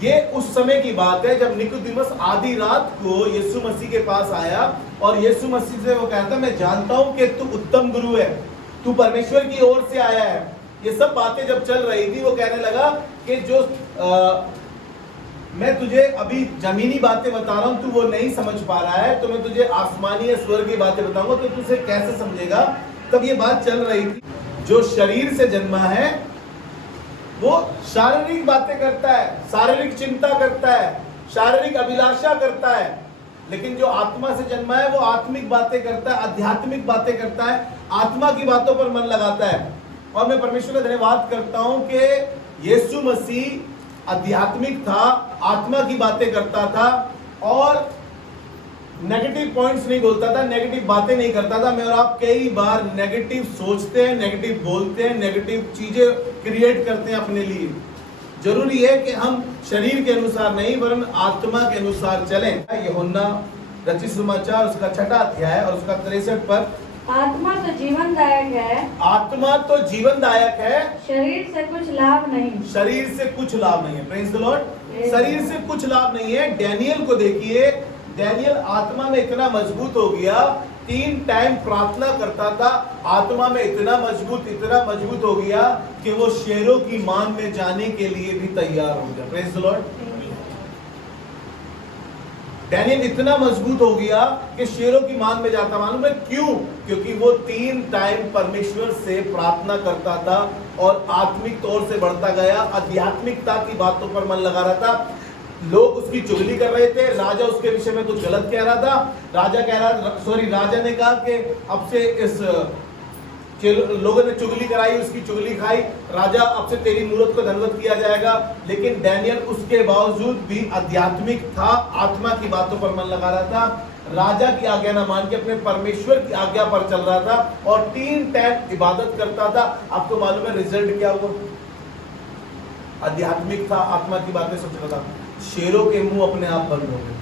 ये उस समय की बात है जब निकोदेमुस आधी रात को यीशु मसीह के पास आया और यीशु मसीह से वो कहता, मैं जानता हूं कि तू उत्तम गुरु है, तू परमेश्वर की ओर से आया है। ये सब बातें जब चल रही थी, वो कहने लगा कि जो मैं तुझे अभी जमीनी बातें बता रहा हूं, तू वो नहीं समझ पा रहा है, तो मैं तुझे आसमानी या स्वर्ग की बातें बताऊंगा तो तू उसे कैसे समझेगा। तब ये बात चल रही थी। जो शरीर से जन्मा है वो शारीरिक बातें करता है, शारीरिक चिंता करता है, शारीरिक अभिलाषा करता है। लेकिन जो आत्मा से जन्मा है वो आत्मिक बातें करता है, आध्यात्मिक बातें करता है, आत्मा की बातों पर मन लगाता है। और मैं परमेश्वर का धन्यवाद करता हूं कि यीशु मसीह आध्यात्मिक था, आत्मा की बातें करता था और नेगेटिव पॉइंट्स नहीं बोलता था, नेगेटिव बातें नहीं करता था। मैं और आप कई बार नेगेटिव सोचते हैं, नेगेटिव बोलते हैं, नेगेटिव चीजें क्रिएट करते हैं अपने लिए। जरूरी है कि हम शरीर के अनुसार नहीं वरन आत्मा के अनुसार चलें। यूहन्ना रचित सुसमाचार उसका 6 अध्याय और उसका 63 पद, आत्मा तो जीवनदायक है, आत्मा तो जीवनदायक है, शरीर से कुछ लाभ नहीं, शरीर से कुछ लाभ नहीं है। Praise the Lord. शरीर से कुछ लाभ नहीं है। डैनियल को देखिए, डैनियल आत्मा में इतना मजबूत हो गया, 3 टाइम प्रार्थना करता था, आत्मा में इतना मजबूत हो गया कि वो शेरों की मान में जाने के लिए भी तैयार हो गया। Praise the Lord. डैनियल इतना मजबूत हो गया कि शेरों की मान में जाता। मालूम है क्यों? क्योंकि वो 3 टाइम परमेश्वर से प्रार्थना करता था और आत्मिक तौर से बढ़ता गया, आध्यात्मिकता की बातों पर मन लगा रहा था। लोग उसकी चुगली कर रहे थे, राजा उसके विषय में कुछ गलत कह रहा था। राजा ने कहा कि अब से इस लोगों ने चुगली कराई, उसकी चुगली खाई, राजा अब से तेरी मूरत को धन्यवाद किया जाएगा। लेकिन डैनियल उसके बावजूद भी आध्यात्मिक था, आत्मा की बातों पर मन लगा रहा था, राजा की आज्ञा न मान के अपने परमेश्वर की आज्ञा पर चल रहा था और 3 टाइम इबादत करता था। आपको मालूम है रिजल्ट क्या हुआ? आध्यात्मिक था, आत्मा की बातें सोच रहा था, शेरों के मुंह अपने आप बंद हो गए।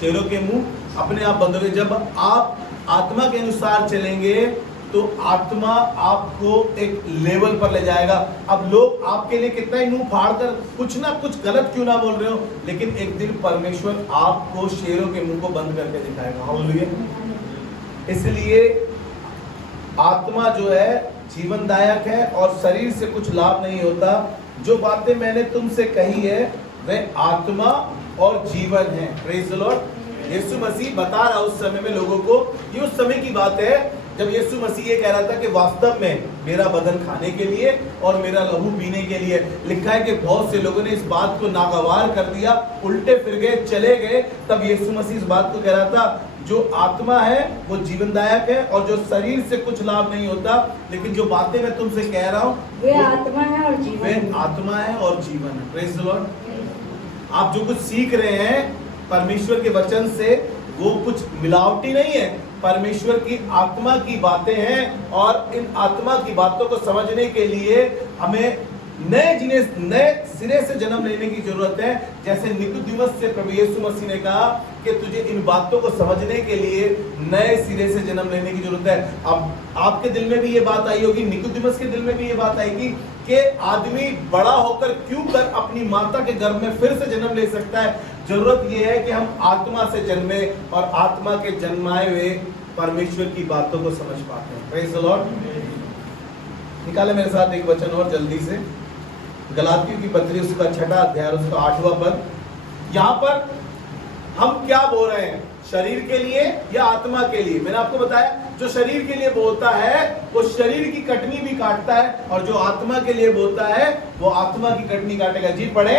शेरों के मुंह अपने आप बंद हो गए। जब आप आत्मा के अनुसार चलेंगे तो आत्मा आपको एक लेवल पर ले जाएगा। अब लोग आपके लिए कितना ही मुंह फाड़ कर कुछ ना कुछ गलत क्यों ना बोल रहे हो, लेकिन एक दिन परमेश्वर आपको शेरों के मुंह को बंद करके दिखाएगा। हालेलुया। इसलिए आत्मा जो है जीवनदायक है और शरीर से कुछ लाभ नहीं होता। जो बातें मैंने तुमसे कही है वह आत्मा और जीवन है। Praise the lord. Yeshu Masih बता रहा उस समय में लोगों को, ये उस समय की बात है जब यीशु मसीह ये कह रहा था कि वास्तव में मेरा बदन खाने के लिए और मेरा लहू पीने के लिए। लिखा है कि बहुत से लोगों ने इस बात को नागवार कर दिया, उल्टे फिर गए, चले गए। तब यीशु मसीह इस बात को कह रहा था, जो आत्मा है वो जीवनदायक है और जो शरीर से कुछ लाभ नहीं होता। लेकिन जो बातें मैं तुमसे कह रहा हूँ वे आत्मा है और जीवन, वे आत्मा है और जीवन है। Praise the Lord. आप जो कुछ सीख रहे हैं परमेश्वर के वचन से वो कुछ मिलावटी नहीं है, परमेश्वर की आत्मा की बातें हैं। और इन आत्मा की बातों को समझने के लिए हमें नए सिरे से जन्म लेने की जरूरत है। जैसे निकोदेमुस से प्रभु यीशु मसीह ने कहा कि तुझे इन बातों को समझने के लिए नए सिरे से जन्म लेने की जरूरत है। अब आपके दिल में भी ये बात आई होगी, निकोदेमुस के दिल में भी ये बात आएगी कि आदमी बड़ा होकर क्यों कर अपनी माता के गर्भ में फिर से जन्म ले सकता है। जरूरत ये है कि हम आत्मा से जन्मे और आत्मा के जन्माए हुए परमेश्वर की बातों को समझ पाते हैं। Praise the Lord. निकाले मेरे साथ एक वचन और जल्दी से, गलातियों की पत्री उसका 6वां अध्याय उसका 8वां पद। यहाँ पर हम क्या बोल रहे हैं, शरीर के लिए या आत्मा के लिए? मैंने आपको बताया जो शरीर के लिए बोलता है वो शरीर की कटनी भी काटता है, और जो आत्मा के लिए बोलता है वो आत्मा की कटनी काटेगा। जी पढ़े।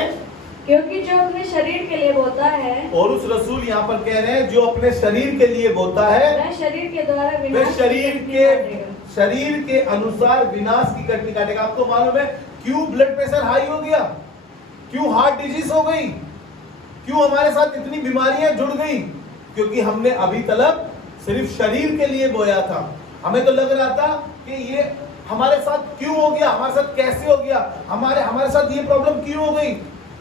क्योंकि जो अपने शरीर के लिए बोता है, और उस रसूल यहाँ पर कह रहे हैं जो अपने शरीर के लिए बोता है वह शरीर के द्वारा वह विनाश शरीर के अनुसार विनाश की कटनी काटेगा। आपको मालूम है क्यों ब्लड प्रेशर हाई हो गया, क्यों हार्ट डिजीज हो गई, क्यों हमारे साथ इतनी बीमारियां जुड़ गई? क्योंकि हमने अभी तक सिर्फ शरीर के लिए बोया था। हमें तो लग रहा था कि ये हमारे साथ क्यों हो गया, हमारे साथ कैसे हो गया, हमारे साथ ये प्रॉब्लम क्यों हो गई?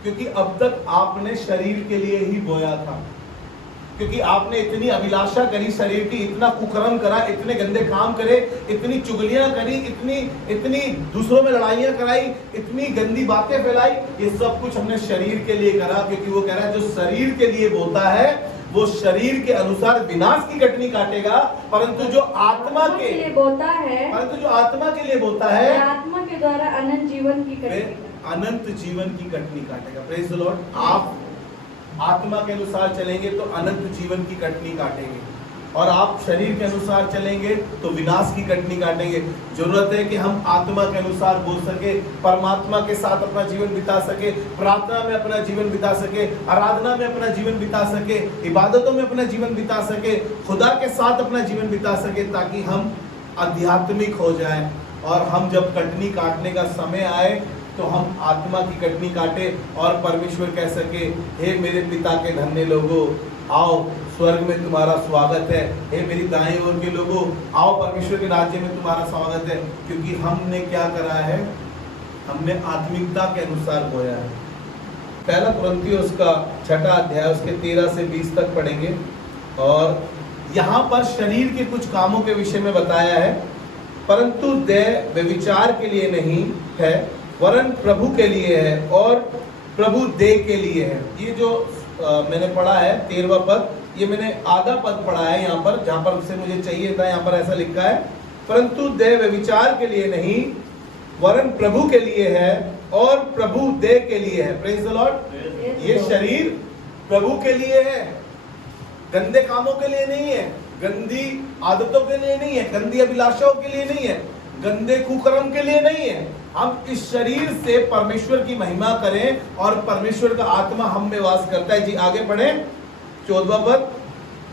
क्योंकि अब तक आपने शरीर के लिए ही बोया था, क्योंकि आपने इतनी अभिलाषा करी शरीर की, इतना कुकर्म करा, इतने गंदे काम करे, इतनी चुगलियां करी, इतनी दूसरों में लड़ाइयां कराई, इतनी गंदी बातें फैलाई। ये सब कुछ हमने शरीर के लिए करा, क्योंकि वो कह रहा है जो शरीर के लिए बोता है वो शरीर के अनुसार विनाश की कटनी काटेगा, परंतु जो आत्मा के लिए बोता है, आत्मा के द्वारा अनंत जीवन की कटनी, अनंत जीवन की कटनी काटेगा। Praise the Lord. आप आत्मा के अनुसार चलेंगे तो अनंत जीवन की कटनी काटेंगे, और आप शरीर के अनुसार चलेंगे तो विनाश की कटनी काटेंगे। जरूरत है कि हम आत्मा के अनुसार बोल सके, परमात्मा के साथ अपना जीवन बिता सके, प्रार्थना में अपना जीवन बिता सके, आराधना में अपना जीवन बिता सके, इबादतों में अपना जीवन बिता सके, खुदा के साथ अपना जीवन बिता सके, ताकि हम आध्यात्मिक हो जाएं, और हम जब कटनी काटने का समय आए तो हम आत्मा की कटनी काटे और परमेश्वर कह सके, हे मेरे पिता के धन्य लोगों, आओ स्वर्ग में तुम्हारा स्वागत है। हे मेरी दाएं ओर के लोगों, आओ परमेश्वर के राज्य में तुम्हारा स्वागत है। क्योंकि हमने क्या करा है, हमने आत्मिकता के अनुसार बोया है। पहला कुरिन्थियों उसका 6वां अध्याय उसके 13 से 20 तक पढ़ेंगे, और यहाँ पर शरीर के कुछ कामों के विषय में बताया है। परंतु देह व्यभिचार के लिए नहीं है, वरन प्रभु के लिए है, और प्रभु देह के लिए है। ये जो मैंने पढ़ा है 13वां पद, ये मैंने आधा पद पढ़ा है यहाँ पर, जहाँ पर से मुझे चाहिए था, यहाँ पर ऐसा लिखा है, परंतु देह व्यभिचार के लिए नहीं वरन प्रभु के लिए है, और प्रभु देह के लिए है। Praise the Lord. ये शरीर प्रभु के लिए है, गंदे कामों के लिए नहीं है, गंदी आदतों के लिए नहीं है, गंदी अभिलाषाओं के लिए नहीं है, गंदे कुकर्म के लिए नहीं है। हम इस शरीर से परमेश्वर की महिमा करें और परमेश्वर का आत्मा हम में वास करता है। जी आगे पढ़े 14वां पद।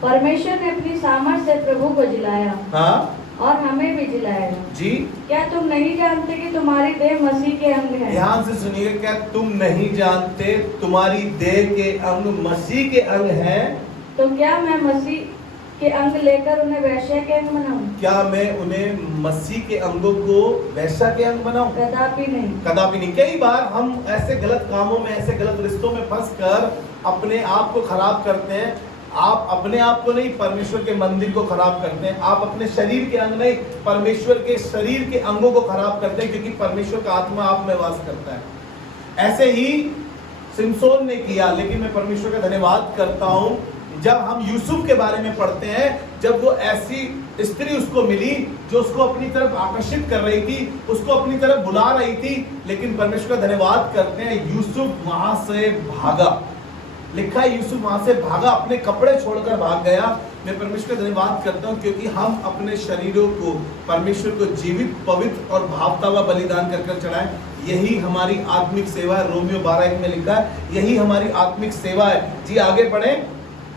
परमेश्वर ने अपनी सामर्थ से प्रभु को जिलाया, हाँ, और हमें भी जिलाया। जी, क्या तुम नहीं जानते कि तुम्हारी देह मसीह के अंग है? ध्यान से सुनिए, क्या तुम नहीं जानते तुम्हारी देह के अंग मसीह के अंग हैं? तो क्या मैं मसीह के अंग लेकर उन्हें वैश्या के अंग बनाऊं? क्या मैं उन्हें मसीह के अंगों को वैश्या के अंग बनाऊं? कदापि नहीं, कदापि नहीं। कई बार हम ऐसे गलत कामों में, ऐसे गलत रिश्तों में फंसकर अपने आप को खराब करते हैं। आप अपने आप को नहीं, परमेश्वर के मंदिर को खराब करते हैं। आप अपने शरीर के अंग नहीं, परमेश्वर के शरीर के अंगों को खराब करते हैं, क्योंकि परमेश्वर का आत्मा आप में वास करता है। ऐसे ही सिमसोन ने किया, लेकिन मैं परमेश्वर का धन्यवाद करता हूँ, जब हम यूसुफ के बारे में पढ़ते हैं, जब वो ऐसी स्त्री उसको मिली जो उसको अपनी तरफ आकर्षित कर रही थी, उसको अपनी तरफ बुला रही थी, लेकिन परमेश्वर का धन्यवाद करते हैं, यूसुफ वहां से भागा। लिखा है यूसुफ वहां से भागा, अपने कपड़े छोड़कर भाग गया। मैं परमेश्वर का धन्यवाद करता हूँ, क्योंकि हम अपने शरीरों को परमेश्वर को जीवित, पवित्र और भावता हुआ बलिदान कर चढ़ाएं। यही हमारी आत्मिक सेवा है। रोमियो 12:1 में लिखा है, यही हमारी आत्मिक सेवा है। जी आगे पढ़े।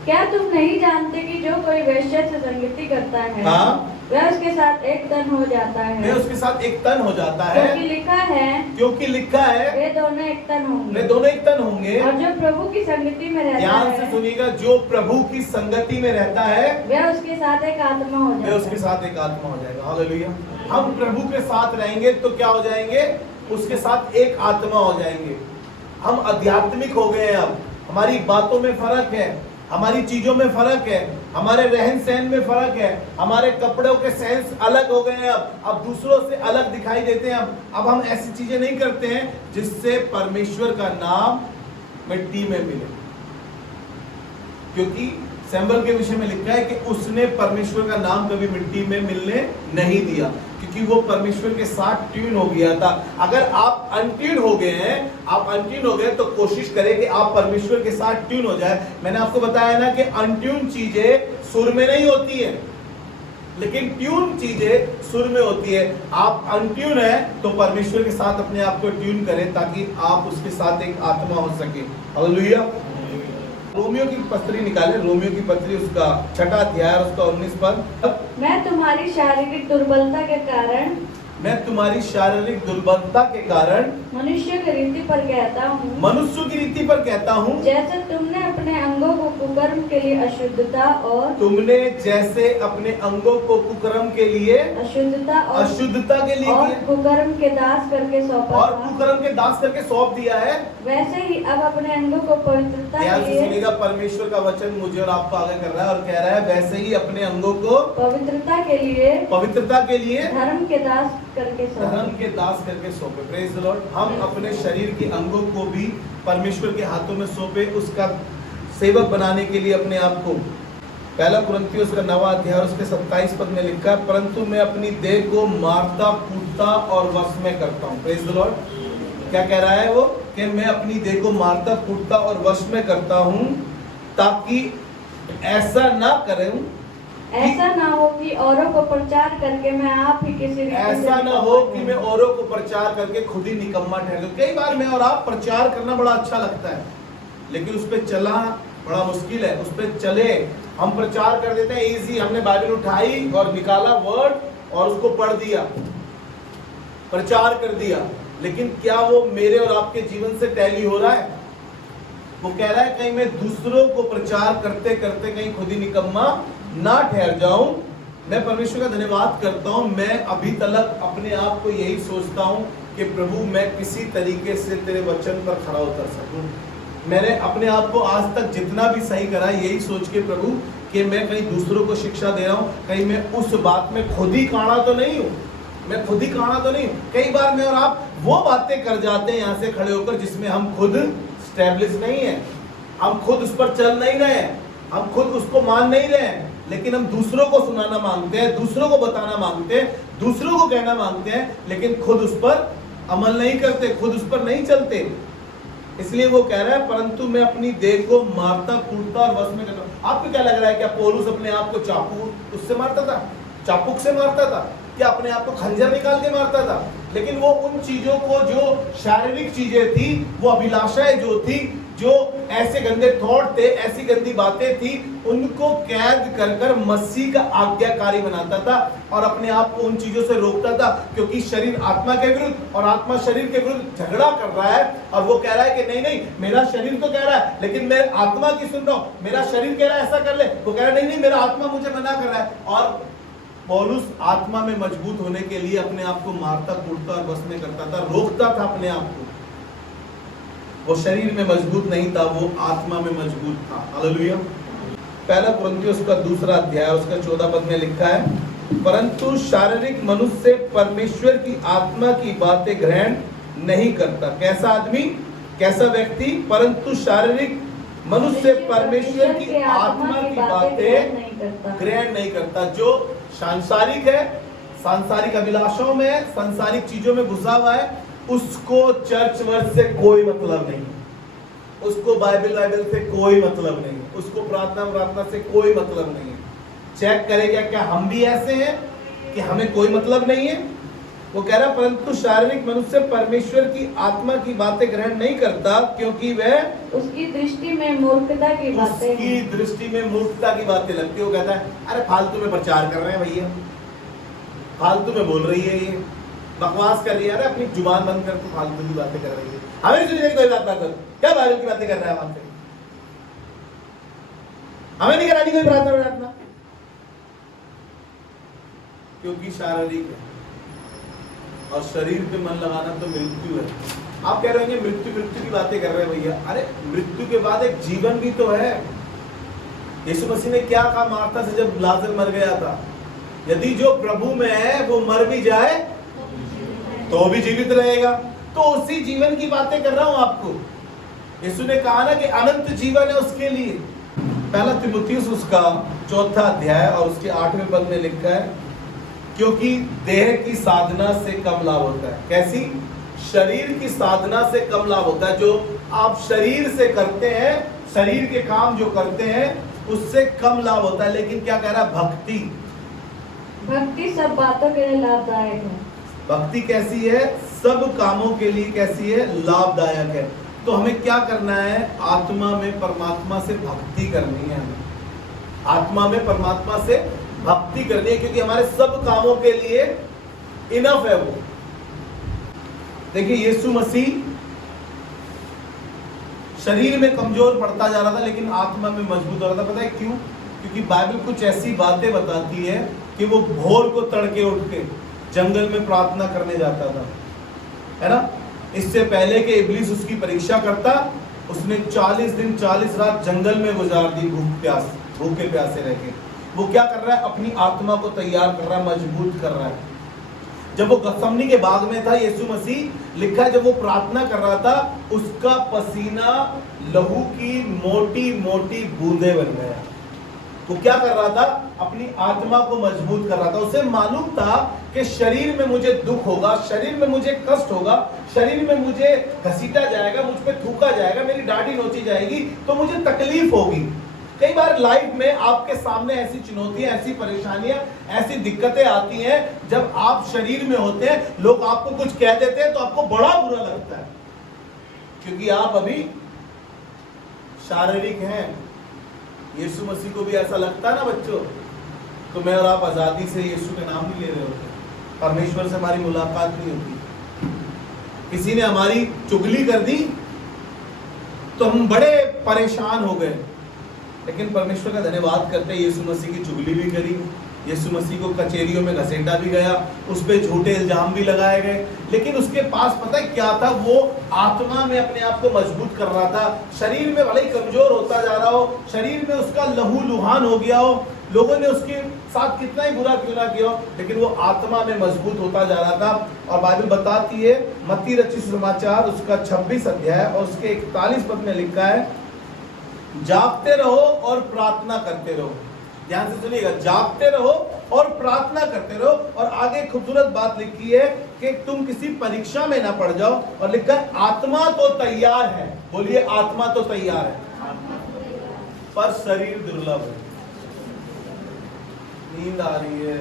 क्या तुम नहीं जानते कि जो कोई वेश्या से संगति करता है, हाँ, वह उसके साथ एक तन हो जाता है? वह उसके साथ एक तन हो जाता है, क्योंकि लिखा है वे दोनों एक तन होंगे। वे दोनों एक तन होंगे। और जो प्रभु की संगति में रहता है, ध्यान से सुनिएगा, जो प्रभु की संगति में रहता है वह उसके साथ एक आत्मा हो जाएगा। वह उसके साथ एक आत्मा हो जाएगा। हालेलुया। हम प्रभु के साथ रहेंगे तो क्या हो जाएंगे? उसके साथ एक आत्मा हो जाएंगे। हम आध्यात्मिक हो गए हैं। अब हमारी बातों में फर्क है, हमारी चीजों में फर्क है, हमारे रहन सहन में फर्क है, हमारे कपड़ों के सेंस अलग हो गए हैं। अब दूसरों से अलग दिखाई देते हैं। अब हम ऐसी चीजें नहीं करते हैं जिससे परमेश्वर का नाम मिट्टी में मिले, क्योंकि सैमुएल के विषय में लिखा है कि उसने परमेश्वर का नाम कभी मिट्टी में मिलने नहीं दिया, क्योंकि वो परमेश्वर के साथ ट्यून हो गया था। अगर आप अनट्यून हो गए हैं, आप अनट्यून हो गए, तो कोशिश करें कि आप परमेश्वर के साथ ट्यून हो जाए। मैंने आपको बताया ना कि अनट्यून चीजें सुर में नहीं होती है, लेकिन ट्यून चीजें सुर में होती है। आप अनट्यून है तो परमेश्वर के साथ अपने आप को ट्यून करें, ताकि आप उसके साथ एक आत्मा हो सके। हालेलुया। रोमियो की पत्री निकाले, रोमियो की पत्री उसका 6 अध्याय उसका 19 पद। मैं तुम्हारी शारीरिक दुर्बलता के कारण, मैं तुम्हारी शारीरिक दुर्बलता के कारण मनुष्य की रीति पर कहता हूँ, मनुष्य की रीति पर कहता हूँ, जैसे तुमने अपने अंगों को कुकर्म के लिए अशुद्धता और तुमने जैसे अपने अंगों को कुकर्म के लिए अशुद्धता के लिए और कुकर्म के दास करके सौंपा और था, कुकर्म के दास करके सौंप दिया है, वैसे ही अब अपने अंगों को पवित्रता ध्यान के से लिए, सुनिएगा, परमेश्वर का वचन मुझे और आपको आगे कर रहा है और कह रहा है वैसे ही अपने अंगों को पवित्रता के लिए धर्म के दास करके धर्म के दास करके सौंपे। Praise the Lord. हम अपने शरीर के अंगों को भी परमेश्वर के हाथों में सौंपे, उसका सेवक बनाने के लिए अपने आप को। 1 कुरिन्थियों उसका 9 अध्याय उसके 27 पद में लिखा है, परंतु मैं अपनी देह को मारता कूटता और वश में करता हूँ। Praise the Lord. क्या कह रहा है वो कि मैं अपनी देह को मारता कूटता और वश में करता हूँ, ताकि ऐसा ना करूं, ऐसा ना हो कि औरों को प्रचार करके मैं आप ही किसी रीति ऐसा ना हो कि मैं औरों को प्रचार करके खुद ही निकम्मा ठहर जाऊं। कई बार मैं और आप प्रचार करना बड़ा अच्छा लगता है, लेकिन उस पर चलना बड़ा मुश्किल है। उस पर चले, हम प्रचार कर देते हैं इजी, हमने बाइबल उठाई और निकाला वर्ड और उसको पढ़ दिया, प्रचार कर दिया, लेकिन क्या वो मेरे और आपके जीवन से टैली हो रहा है? वो कह रहा है कहीं मैं दूसरों को प्रचार करते करते कहीं खुद ही निकम्मा ना ठहर जाऊं। मैं परमेश्वर का धन्यवाद करता हूं, मैं अभी तक अपने आप को यही सोचता हूं कि प्रभु मैं किसी तरीके से तेरे वचन पर खरा उतर सकूं। मैंने अपने आप को आज तक जितना भी सही करा यही सोच के प्रभु कि मैं कहीं दूसरों को शिक्षा दे रहा हूं, कहीं मैं उस बात में खुद ही काढ़ा तो नहीं हूं, मैं खुद ही काढ़ा तो नहीं हूं। कई बार मैं और आप वो बातें कर जाते हैं यहाँ से खड़े होकर जिसमें हम खुद स्टैब्लिश नहीं है, हम खुद उस पर चल नहीं रहे हैं, हम खुद उसको मान नहीं रहे हैं, लेकिन हम दूसरों को सुनाना मांगते हैं, दूसरों को बताना मांगते हैं, दूसरों को कहना मांगते हैं, लेकिन खुद उस पर अमल नहीं करते, खुद उस पर नहीं चलते। इसलिए वो कह रहा है परंतु मैं अपनी देह को मारता कूटता और वश में करता हूं। आपको क्या लग रहा है, क्या पौलुस अपने आप को चाकू उससे मारता था, चाबुक से मारता था, क्या अपने आप को खंजर निकाल के मारता था? लेकिन वो उन चीजों को जो शारीरिक चीजें थी, वो अभिलाषाएं जो थी, जो ऐसे गंदे थॉट थे, ऐसी गंदी बातें थी, उनको कैद कर कर मसीह का आज्ञाकारी बनाता था और अपने आप को उन चीजों से रोकता था, क्योंकि शरीर आत्मा के विरुद्ध और आत्मा शरीर के विरुद्ध झगड़ा कर रहा है। और वो कह रहा है कि नहीं नहीं, मेरा शरीर तो कह रहा है, लेकिन मैं आत्मा की सुन रहा हूं, मेरा शरीर कह रहा है ऐसा कर ले, वो कह रहा है नहीं नहीं, मेरा आत्मा मुझे मना कर रहा है। और पौलुस आत्मा में मजबूत होने के लिए अपने आप को मारता कूटता और वश में करता था, रोकता था अपने आप को। वो शरीर में मजबूत नहीं था, वो आत्मा में मजबूत था। हालेलुया। 1 कुरिन्थियों उसका 2 अध्याय उसका 14 पद में लिखा है, परंतु शारीरिक मनुष्य परमेश्वर की आत्मा की बातें ग्रहण नहीं करता। कैसा आदमी, कैसा व्यक्ति? परंतु शारीरिक मनुष्य परमेश्वर की आत्मा की बातें ग्रहण नहीं करता। जो सांसारिक है, सांसारिक अभिलाषाओं में, सांसारिक चीजों में घुसा हुआ है, उसको चर्च वर्च से कोई मतलब नहीं, उसको बाइबल से कोई मतलब नहीं, उसको प्रार्थना से कोई मतलब नहीं। चेक करेगा क्या हम भी ऐसे हैं कि हमें कोई मतलब नहीं है? वो कह रहा परंतु शारीरिक मनुष्य परमेश्वर की आत्मा की बातें ग्रहण नहीं करता, क्योंकि वह उसकी दृष्टि में मूर्खता की बातें, उसकी दृष्टि में मूर्खता की बातें लगती है। वो कहता है अरे फालतू में प्रचार कर रहे हैं भैया, फालतू में बोल रही है, ये बकवास कर रही है, अरे अपनी जुबान बंद कर, तू फालतू की बातें कर रही है, हमें सुनने की कोई बात ना कर, क्या बाइबल की बातें कर रहा है हमसे, हमें नहीं करानी कोई प्रार्थना, क्योंकि शारीरिक है। और शरीर पे मन लगाना तो मृत्यु है। आप कह रहे होंगे मृत्यु मृत्यु की बातें कर रहे हैं भैया, अरे मृत्यु के बाद एक जीवन भी तो है। यीशु मसीह ने क्या कहा मार्था से जब लाजर मर गया था, यदि जो प्रभु में है वो मर भी जाए तो भी जीवित रहेगा। तो उसी जीवन की बातें कर रहा हूं आपको। यीशु ने कहा ना कि अनंत जीवन है उसके लिए। पहला तीमुथियुस उसका 4 अध्याय और उसके 8वें पद में लिखा है, क्योंकि देह की साधना से कम लाभ होता है। कैसी? शरीर की साधना से कम लाभ होता है। जो आप शरीर से करते हैं, शरीर के काम जो करते हैं उससे कम लाभ होता है। लेकिन क्या कह रहा है? भक्ति। भक्ति सब बातों के लिए लाभदायक है। भक्ति कैसी है? सब कामों के लिए कैसी है? लाभदायक है। तो हमें क्या करना है? आत्मा में परमात्मा से भक्ति करनी है। हमें आत्मा में परमात्मा से भक्ति करनी है, क्योंकि हमारे सब कामों के लिए इनफ है वो। देखिए यीशु मसीह शरीर में कमजोर पड़ता जा रहा था लेकिन आत्मा में मजबूत हो रहा था। पता है क्यों? क्योंकि बाइबल कुछ ऐसी बातें बताती है कि वो भोर को तड़के उठ के जंगल में प्रार्थना करने जाता था, है ना। इससे पहले कि इब्लीस उसकी परीक्षा करता, उसने 40 दिन 40 रात जंगल में गुजार दी भूखे प्यासे रह के। वो क्या कर रहा है? अपनी आत्मा को तैयार कर रहा है, मजबूत कर रहा है। जब वो गसमनी के बाग में था, यीशु मसीह लिखा है जब वो प्रार्थना कर रहा था, उसका पसीना लहू की मोटी मोटी बूंदे बन गया। वो क्या कर रहा था? अपनी आत्मा को मजबूत कर रहा था। उसे मालूम था कि शरीर में मुझे दुख होगा, शरीर में मुझे कष्ट होगा, शरीर में मुझे घसीटा जाएगा, मुझ पे थूका जाएगा, मेरी दाढ़ी नोची जाएगी, तो मुझे तकलीफ होगी। कई बार लाइफ में आपके सामने ऐसी चुनौतियां, ऐसी परेशानियां, ऐसी दिक्कतें आती हैं, जब आप शरीर में होते हैं, लोग आपको कुछ कह देते हैं तो आपको बड़ा बुरा लगता है, क्योंकि आप अभी शारीरिक हैं। यीशु मसीह को भी ऐसा लगता है ना बच्चों, तो मैं और आप आजादी से यीशु के नाम नहीं ले रहे होते, परमेश्वर से हमारी मुलाकात नहीं होती। किसी ने हमारी चुगली कर दी तो हम बड़े परेशान हो गए, लेकिन परमेश्वर का धन्यवाद करते हैं यीशु मसीह की चुगली भी करी, यीशु मसीह को कचहरियों में घसीटा भी गया, उस पर झूठे इल्जाम भी लगाए गए, लेकिन उसके पास पता है क्या था? वो आत्मा में अपने आप को मजबूत कर रहा था। शरीर में भले ही कमजोर होता जा रहा हो, शरीर में उसका लहू लुहान हो गया हो, लोगों ने उसके साथ कितना ही बुरा क्यों ना किया हो, लेकिन वो आत्मा में मजबूत होता जा रहा था। और बाइबल बताती है, मत्ती रचित सुसमाचार उसका 26 अध्याय और उसके 41 पद में लिखा है, जागते रहो और प्रार्थना करते रहो। ध्यान से सुनिएगा, जागते रहो और प्रार्थना करते रहो। और आगे खूबसूरत बात लिखी है कि तुम किसी परीक्षा में ना पड़ जाओ, और लिखा है आत्मा तो तैयार है। बोलिए, आत्मा तो तैयार है पर शरीर दुर्लभ है। नींद आ रही है,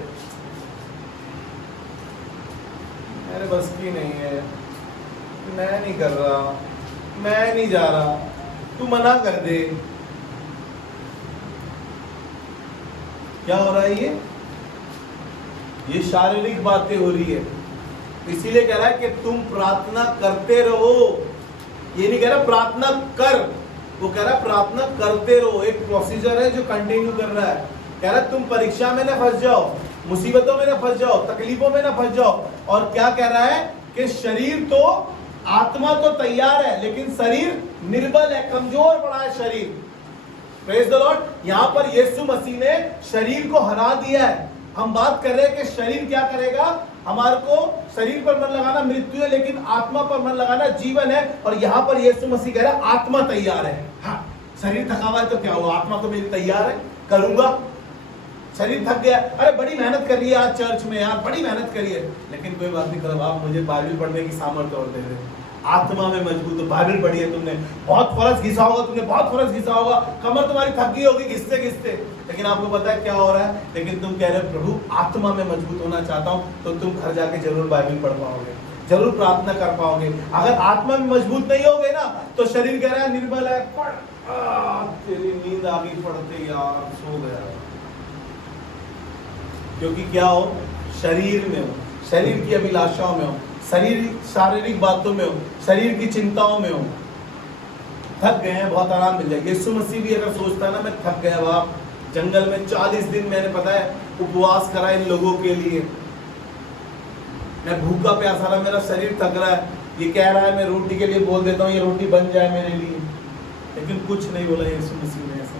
मेरे बस की नहीं है, मैं नहीं कर रहा, मैं नहीं जा रहा, तू मना कर दे। क्या हो रहा है? ये शारीरिक बातें हो रही है। इसीलिए कह रहा है कि तुम प्रार्थना करते रहो। ये नहीं कह रहा प्रार्थना कर, वो कह रहा है प्रार्थना करते रहो। एक प्रोसीजर है जो कंटिन्यू कर रहा है। कह रहा है तुम परीक्षा में ना फंस जाओ, मुसीबतों में ना फंस जाओ, तकलीफों में ना फंस जाओ। और क्या कह रहा है कि शरीर तो, आत्मा तो तैयार है लेकिन शरीर निर्बल है, कमजोर पड़ा है शरीर। Praise the Lord. यहां पर यीशु मसीह ने शरीर को हरा दिया है। हम बात कर रहे हैं कि शरीर क्या करेगा? हमारे को शरीर पर मन लगाना मृत्यु है, लेकिन आत्मा पर मन लगाना जीवन है। और यहां पर यीशु मसीह कह रहा है आत्मा तैयार है। हाँ, शरीर थका हुआ है तो क्या हुआ? आत्मा तो मेरी तैयार है, करूंगा। शरीर थक गया, अरे बड़ी मेहनत कर रही है आज चर्च में यार, बड़ी मेहनत करी है, लेकिन कोई बात नहीं करो, आप मुझे बाइबल पढ़ने की सामर्थ्य और दे रहे। आत्मा में मजबूत हो, बाइबल पढ़ी है तुमने, बहुत फर्ज घिसा होगा, तुमने बहुत फर्ज घिसा होगा, कमर तुम्हारी थक गई होगी घिसते घिसते, लेकिन आपको पता है क्या हो रहा है? लेकिन तुम कह रहे हो प्रभु आत्मा में मजबूत होना चाहता हूं, तो तुम घर जाके जरूर बाइबल पढ़ पाओगे, जरूर प्रार्थना कर पाओगे। अगर आत्मा में मजबूत नहीं होगे ना, तो शरीर कह रहा है निर्बल है, पढ़, तेरी नींद आ गई पढ़ते यार, सो गया। क्योंकि क्या हो? शरीर में हो, शरीर की अभिलाषाओं में हो, शरीर शारीरिक बातों में हो, शरीर की चिंताओं में हो। थक गए हैं, बहुत आराम मिल जाए। यीशु मसीह भी अगर सोचता है ना मैं थक गया बाप, जंगल में 40 दिन मैंने पता है उपवास करा इन लोगों के लिए, मैं भूखा प्यासा रहा, मेरा शरीर थक रहा है, ये कह रहा है मैं रोटी के लिए बोल देता हूँ ये रोटी बन जाए मेरे लिए, लेकिन कुछ नहीं बोला यीशु मसीह ने ऐसा।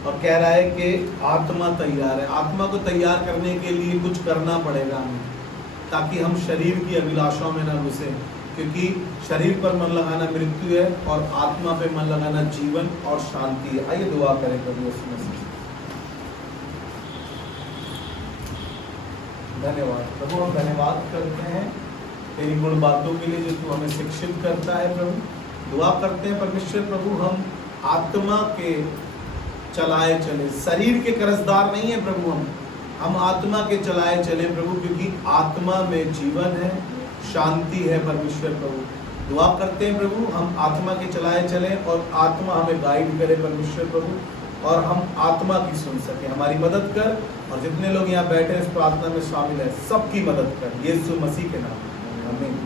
और कह रहा है कि आत्मा तैयार है, आत्मा को तैयार करने के लिए कुछ करना पड़ेगा हमें, ताकि हम शरीर की अभिलाषाओं में न घुसे, क्योंकि शरीर पर मन लगाना मृत्यु है और आत्मा पे मन लगाना जीवन और शांति है। आइए दुआ करें प्रभु यीशु मसीह। धन्यवाद प्रभु, हम धन्यवाद करते हैं तेरी गुण बातों के लिए जो तू हमें शिक्षित करता है प्रभु। दुआ करते हैं परमेश्वर प्रभु, हम आत्मा के चलाए चले, शरीर के कर्जदार नहीं है प्रभु, हम आत्मा के चलाए चले प्रभु, क्योंकि आत्मा में जीवन है, शांति है परमेश्वर प्रभु। दुआ करते हैं प्रभु, हम आत्मा के चलाए चले और आत्मा हमें गाइड करे परमेश्वर प्रभु, और हम आत्मा की सुन सके। हमारी मदद कर, और जितने लोग यहाँ बैठे इस प्रार्थना में शामिल है सबकी मदद कर, यीशु मसीह के नाम में आमीन।